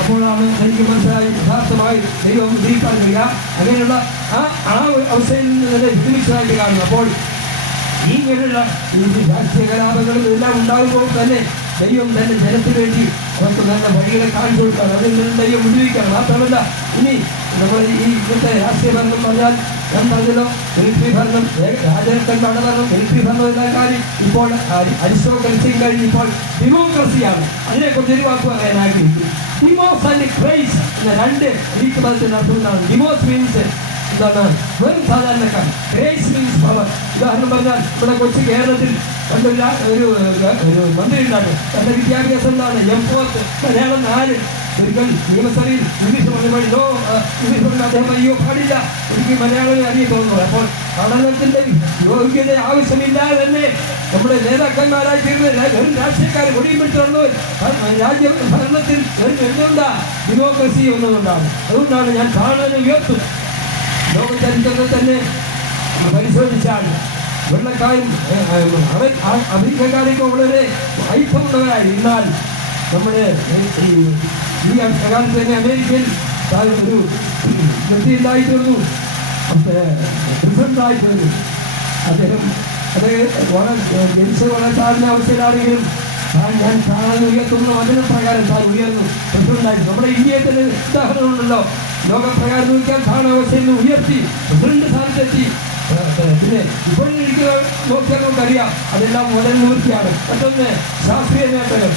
അപ്പോഴാണ് എനിക്ക് മനസ്സിലായി യഥാർത്ഥമായി ദൈവം ജയിക്കാൻ കഴിയുക. അങ്ങനെയുള്ള ആ അവസ്ഥയിൽ നിന്ന് തന്നെ തിരിച്ചതായിട്ട് കാണുന്നു. അപ്പോൾ ഇങ്ങനെയുള്ള ഈ രാഷ്ട്രീയ കലാപങ്ങളും എല്ലാം ഉണ്ടാകുമ്പോൾ തന്നെ ദൈവം തന്നെ ജനത്തിന് വേണ്ടി അവർക്ക് നല്ല വഴികളെ കാണിച്ചു കൊടുക്കണം. അതിൽ നിന്ന് ദൈവം വിടുവിക്കണം. മാത്രമല്ല ഇനി നമ്മൾ ഈ ഇന്നത്തെ രാഷ്ട്രീയ ഭരണം പറഞ്ഞാൽ ഞാൻ പറഞ്ഞല്ലോ, മിലിറ്ററി ഭരണം, രാജാക്കന്മാരുടെ ഭരണം, മിലിറ്ററി ഭരണം എല്ലാ കാര്യം ഇപ്പോൾ അരിസ്റ്റോക്രസിയും കഴിഞ്ഞ് ഇപ്പോൾ ഡെമോക്രസിയാണ്. അതിനെക്കുറിച്ച് ഒരു വാക്ക് പറയാൻ ആഗ്രഹിക്കും. ഡിമോസ് ആൻഡ് ക്രൈസ് എന്ന 2 ഗ്രീക്ക് പദത്തിന്റെ അർത്ഥമാണ്. ഡിമോസ് മീൻസ് എന്താണ്? വെറും സാധാരണക്കാർ. ക്രൈസ് മീൻസ് പവർ. ഉദാഹരണം പറഞ്ഞാൽ ഇവിടെ കൊച്ചു കേരളത്തിൽ ഒരു മന്ത്രി ഉണ്ടാകും. തന്റെ വിദ്യാഭ്യാസം എന്താണ്? M4 മലയാളം 4. ഒരിക്കൽ നിയമസഭയിൽ ഇംഗ്ലീഷ് പറഞ്ഞപ്പോൾ ഇംഗ്ലീഷ് പറഞ്ഞ അദ്ദേഹം അയ്യോ പാടില്ല, എനിക്ക് മലയാളം അറിയാൻ തോന്നുന്നു. അപ്പോൾ പഠനത്തിന്റെ യോഗ്യത ആവശ്യമില്ലാതെ തന്നെ നമ്മുടെ നേതാക്കന്മാരായി തീർന്ന് വെറും രാഷ്ട്രീയക്കാർ കൊടിയും പിടിച്ചുള്ളൂ. രാജ്യ ഭരണത്തിൽ എന്തുകൊണ്ടാ ഡെമോക്രസി ഒന്നുകൊണ്ടാണ്. അതുകൊണ്ടാണ് ഞാൻ കാണാൻ ഉയർത്തും. ലോകചരിത്രത്തിൽ തന്നെ പരിശോധിച്ചാൽ വെള്ളക്കാരും അമേരിക്കക്കാരൊക്കെ വളരെ ഐക്യമുള്ളവരായി. എന്നാൽ നമ്മുടെ ഈ കാലത്ത് തന്നെ അമേരിക്കയിൽ ഒരു വ്യക്തി ഉണ്ടായിത്തീർന്നു, പ്രസിഡന്റായിത്തീർന്നു. അദ്ദേഹം അത് ജനിച്ച് വളരെ താഴ്ന്ന അവസ്ഥയിലാണെങ്കിലും ഞാൻ കാണാൻ ഉയർത്തുന്ന വചനപ്രകാരം താൻ ഉയർന്നു പ്രസിഡന്റായി. നമ്മുടെ ഇന്ത്യയിൽ തന്നെ ഉദാഹരണമുണ്ടല്ലോ. ലോകപ്രകാരം നോക്കിയാൽ താണാവസ്ഥയിൽ നിന്ന് ഉയർത്തി പ്രസിഡന്റ് സ്ഥാനത്തെത്തി. പിന്നെ ഇപ്പോഴിരിക്കുന്ന നോക്കിയാൽ നമുക്കറിയാം അതെല്ലാം വളരെ നിവൃത്തിയാണ്. മറ്റൊന്ന് ശാസ്ത്രീയ നേട്ടങ്ങൾ.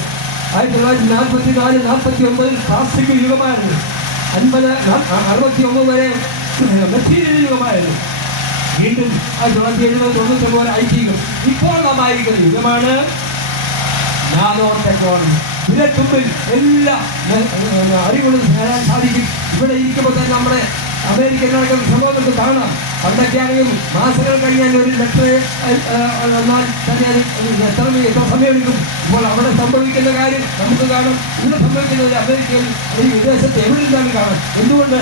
1944-49 പ്ലാസ്റ്റിക് യുഗമായിരുന്നു. 50-69 വരെ മെറ്റീരിയൽ യുഗമായിരുന്നു. വീണ്ടും 1970-99 വരെ IT യുഗം. ഇപ്പോൾ നന്നായിരിക്കുന്ന യുഗമാണ് നാനോ ടെക്നോളജി. വിരൽത്തുമ്പിൽ എല്ലാ അറിവുകളും നേടാൻ സാധിക്കും. ഇവിടെ ഇരിക്കുമ്പോൾ തന്നെ നമ്മുടെ അമേരിക്കയിലടക്കം സംഭവം നമുക്ക് കാണാം. പണ്ടൊക്കെയാണെങ്കിൽ മാസങ്ങൾ കഴിഞ്ഞാൽ ഒരു ലെറ്റർ വന്നാൽ തന്നെ അത് എത്ര സമയമെടുക്കും. ഇപ്പോൾ അവിടെ സംഭവിക്കുന്ന കാര്യം നമുക്ക് കാണാം. ഇവിടെ സംഭവിക്കുന്നത് അമേരിക്കയിൽ അല്ലെങ്കിൽ വിദേശത്ത് എവിടെ നിന്നാണ് കാണാം. എന്തുകൊണ്ട്?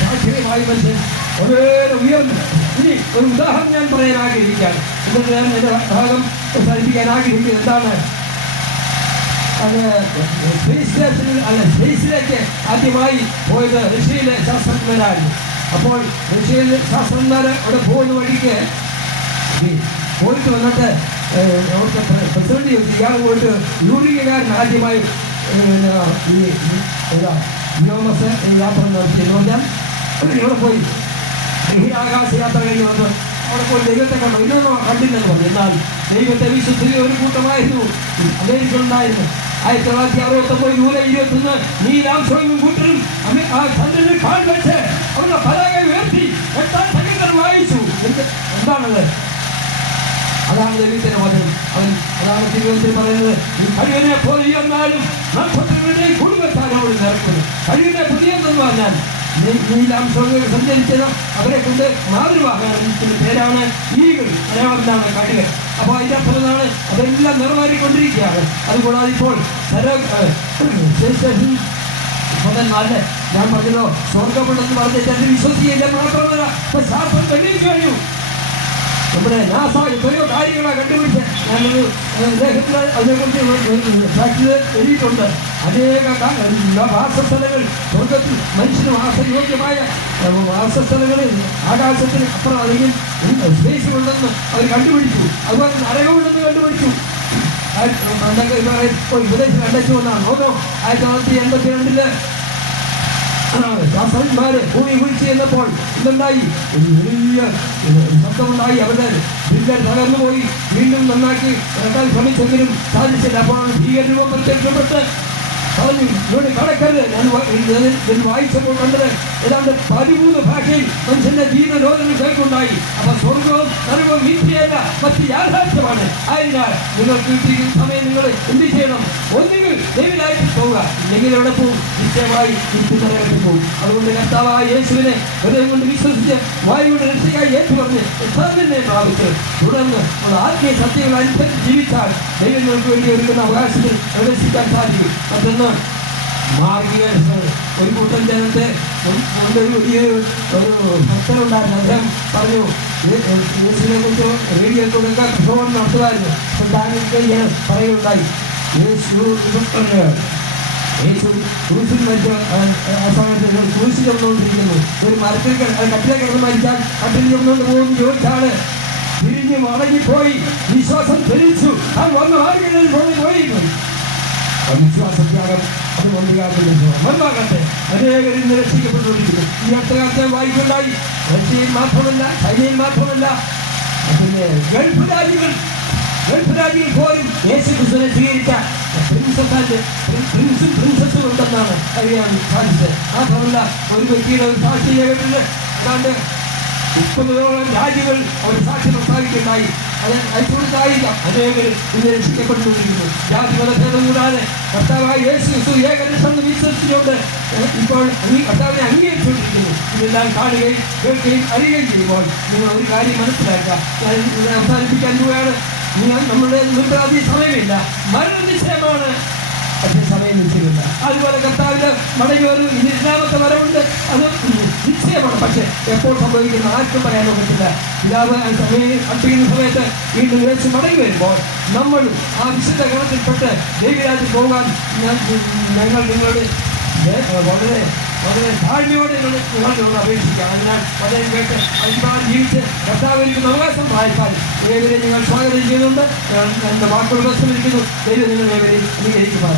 ശാസ്ത്രീയമായി മനുഷ്യൻ വളരെ ഉയർന്നു. ഇനി ഒരു ഉദാഹരണം ഞാൻ പറയാൻ ആഗ്രഹിക്കുകയാണ്. എന്നിട്ട് ഞാൻ എൻ്റെ ഭാഗം അവസാനിപ്പിക്കാൻ ആഗ്രഹിക്കുന്നത് എന്താണ്? അത് സ്പേസ് സ്റ്റേഷനിൽ സ്പേസിലേക്ക് ആദ്യമായി പോയത് റഷ്യയിലെ ശാസ്ത്രജ്ഞരായിരുന്നു. അപ്പോൾ റഷ്യയിലെ ശാസ്ത്രജ്ഞർ അവിടെ പോകുന്ന വഴിക്ക് പോയിട്ട് വന്നിട്ട് അവിടുത്തെ പ്രസിഡന്റ് ഇയാൾ പോയിട്ട് യൂറിയക്കാരൻ ആദ്യമായി ഈ വ്യോമസ് യാത്ര നടത്തിയെന്ന് പറഞ്ഞാൽ ഇവിടെ പോയി ബഹിരാകാശ യാത്ര കഴിഞ്ഞ് വന്ന് അവിടെ പോയി ദൈവത്തെ കണ്ടു. ഇന്നൊന്നും കണ്ടില്ലെന്ന് പറഞ്ഞു. എന്നാൽ ദൈവത്തെ വിശ്വസിച്ച ഒരു കൂട്ടമായിരുന്നു അമേരിക്കയിലുണ്ടായിരുന്നു. 1969 ജൂലൈ 21 നീൽ ആംസ്ട്രോങ്ങും കൂട്ടരും ആ ചന്ദ്രനിൽ കാൽ വെച്ച് അവരുടെ പതാക ഉയർത്തി 8 സംഗീതം വായിച്ചു. എന്താണത്? അതാണ് ദൈവത്തിന്റെ വചനം. അതാണ് തിരുവനന്തപുരത്തിൽ പറയുന്നത്. കഴിവിനെ പോലെ എന്നാലും നക്ഷത്രങ്ങളുടെ കുടുംബത്താൽ അവിടെ നിറക്കുന്നു. കഴിവിനെ പുതിയതെന്ന് പറഞ്ഞാൽ നീൽ ആംസ്ട്രോങ് സഞ്ചരിച്ചത് അവരെ കൊണ്ട് മാതൃവാഹനത്തിന്റെ പേരാണ് ഈഗിൾ. മലയാളത്തിലാണ് കാട്ടുകൾ. അപ്പോൾ അതിന്റെ അപ്പുറത്താണ് അതെല്ലാം നിറവേറിക്കൊണ്ടിരിക്കുകയാണ്. അതുകൂടാതെ ഇപ്പോൾ സ്റ്റേഷൻ നല്ല ഞാൻ പറഞ്ഞല്ലോ സ്വർഗമുണ്ടെന്ന് പറഞ്ഞിട്ട് എന്നെ വിശ്വസിക്കില്ല. മാത്രമല്ല ഇപ്പൊ ശാസ്ത്രം തെളിയിച്ചു കഴിഞ്ഞു. നമ്മുടെ നാസ എത്രയോ കാര്യങ്ങളാണ് കണ്ടുപിടിച്ച് ഞാനൊരു ലേഖനത്തിൽ അതിനെക്കുറിച്ച് ഫാക്ടറി എഴുതിയിട്ടുണ്ട്. അനേക വാസസ്ഥലങ്ങൾ സ്വർഗത്തിൽ മനുഷ്യന് വാസയോഗ്യമായ വാസസ്ഥലങ്ങളിൽ ആകാശത്തിന് അപ്പുറം അല്ലെങ്കിൽ സ്പേസിലുണ്ടെന്ന് അവർ കണ്ടുപിടിച്ചു. അതുപോലെ നരകമുണ്ടെന്ന് കണ്ടുപിടിച്ചു. ഉപദേശം കണ്ടെച്ചു എന്നാണ്. ഓരോ 1982 ശാസ്ത്രജ്ഞന്മാര് ഭൂമി കുഴിച്ച് ചെന്നപ്പോൾ ഇതുണ്ടായി, വലിയ ശബ്ദമുണ്ടായി. അവരുടെ ഭീകര തകർന്നു പോയി. വീണ്ടും നന്നാക്കി നടക്കാൻ ശ്രമിച്ചെങ്കിലും സാധിച്ചില്ല. അപ്പോൾ ഭീകരരൂപം പ്രത്യക്ഷപ്പെട്ട് പറഞ്ഞു ഇവിടെ കടക്കരുത്. ഞാൻ വായിച്ചപ്പോൾ കണ്ടത് ഏതാണ്ട് 13 ഭാഷയിൽ മനുഷ്യന്റെ ജീവരോധന കേൾക്കുണ്ടായി. അപ്പൊ സ്വർഗവും നരകവും മിഥ്യയല്ല, മറ്റ് യാഥാർത്ഥ്യമാണ്. അതിനാൽ നിങ്ങൾക്ക് കിട്ടിയ സമയം നിങ്ങൾ എന്ത് ചെയ്യണം? ഒന്നുകിൽ ദൈവത്തിലേക്ക് പോവുക, ഇല്ലെങ്കിൽ എവിടെ പോകും? നിശ്ചയമായി നിത്യനരകത്തിൽ പോകും. അതുകൊണ്ട് കർത്താവായ യേശുവിനെ ഹൃദയം കൊണ്ട് വിശ്വസിച്ച് വായു കൊണ്ട് രക്ഷയ്ക്കായി ഏറ്റുപറഞ്ഞ് തന്നെ പ്രാപിച്ച് തുടർന്ന് ആത്മീയ സത്യങ്ങൾ അനുസരിച്ച് ജീവിച്ചാൽ ദൈവങ്ങൾക്ക് വേണ്ടി ഒരുക്കുന്ന അവകാശത്തിൽ പ്രവേശിക്കാൻ സാധിക്കും. മറ്റൊന്ന് മാർഗിക ഒരു കൂട്ടം ജനത്തെ വലിയൊരു ഭക്തനുണ്ടായിരുന്നു. അദ്ദേഹം പറഞ്ഞു യേശുവിനെ കുറിച്ച് റേഡിയോ കൊടുക്കുക പ്രസവം നടത്തുമായിരുന്നു. അപ്പോൾ താങ്കൾക്ക് ഞാൻ പറയുകയുണ്ടായി, യേശു ക്രൂശിൽ മരിച്ച ആ സമയത്ത് ക്രൂശിൽ ചെന്നുകൊണ്ടിരിക്കുന്നു. ഒരു മരത്തിൽ കട്ടിലെ കിടന്ന് മരിച്ചാൽ കട്ടിൽ ചെന്നുകൊണ്ട് പോകും ചോദിച്ചാണ് തിരിഞ്ഞ് മടങ്ങിപ്പോയി വിശ്വാസം ധരിച്ചു. അത് വന്ന് ആരെങ്കിലും പോയിരുന്നു. വിശ്വാസത്യാഗം അത് ഒന്നുകാകട്ടെ. അനേകരും നിരക്ഷിക്കപ്പെട്ടുകൊണ്ടിരിക്കുന്നു. ഈ അടുത്ത കാലത്തെ വായിക്കുണ്ടായി. റഷ്യയിൽ മാത്രമല്ല, ചൈനയിൽ മാത്രമല്ല, പിന്നെ ഗൾഫ് രാജ്യങ്ങൾ പോലും യേശുക്രിസ്തുവിനെ സ്വീകരിച്ച പ്രിൻസും ഉണ്ടെന്നാണ് അറിയാൻ സാധിച്ചത്. മാത്രമല്ല ഒരു വ്യക്തിയുടെ ഒരു സാക്ഷി കേട്ടിട്ട് ഏതാണ്ട് 30ഓളം രാജ്യങ്ങൾ അവർ സാക്ഷി പ്രസ്താവിക്കുണ്ടായി. അത് അയച്ചുകൊടുത്തായില്ല. അനേകർ ഇന്ന് രക്ഷിക്കപ്പെട്ടുകൊണ്ടിരിക്കുന്നു. ജാതി മതഭേദം കൂടാതെ കർത്താവായ യേശു ക്രിസ്തു ഏകദേശം വിശ്വസിച്ചുകൊണ്ട് ഇപ്പോൾ കർത്താവിനെ അംഗീകരിച്ചുകൊണ്ടിരിക്കുന്നു. ഇതെല്ലാം കാണുകയും കേൾക്കുകയും അറിയുകയും ചെയ്യുമ്പോൾ നിങ്ങൾ ഒരു കാര്യം മനസ്സിലാക്കുക. ഞാൻ അവസാനിപ്പിക്കാൻ പോവുകയാണ്. നമ്മുടെ നിർത്താതെ സമയമില്ല. മരണ നിശ്ചയമാണ്, പക്ഷേ സമയം നിശ്ചയമില്ല. അതുപോലെ കർത്താവിന്റെ മടങ്ങിയൊരു 2ാമത്തെ വരവുണ്ട്, അത് നിശ്ചയമാണ്. പക്ഷെ എപ്പോൾ സംഭവിക്കുന്ന ആർക്കും പറയാൻ പറ്റില്ല. പിതാവ് സമയം അർപ്പിക്കുന്ന സമയത്ത് വീണ്ടും യേശു മടങ്ങി വരുമ്പോൾ നമ്മൾ ആ വിശുദ്ധ ഗണത്തിൽപ്പെട്ട് ദൈവരാജ്യത്തിൽ പോകാൻ ഞങ്ങൾ നിങ്ങളുടെ വളരെ വളരെ താഴ്മയോടെ നിങ്ങളോട് അപേക്ഷിക്കാം. അതിനാൽ വളരെ കേട്ട് അല്പം ജീവിച്ച് കർത്താവിരിക്കുന്ന അവകാശം വായിക്കാൻ ഏവരെ നിങ്ങൾ സ്വാഗതം ചെയ്യുന്നുണ്ട്. ഞാൻ എൻ്റെ വാക്കുകൾ പ്രസംഗിക്കുന്നു. ദൈവം നിങ്ങൾ ഏവരെയും അംഗീകരിക്കുമാറാകട്ടെ.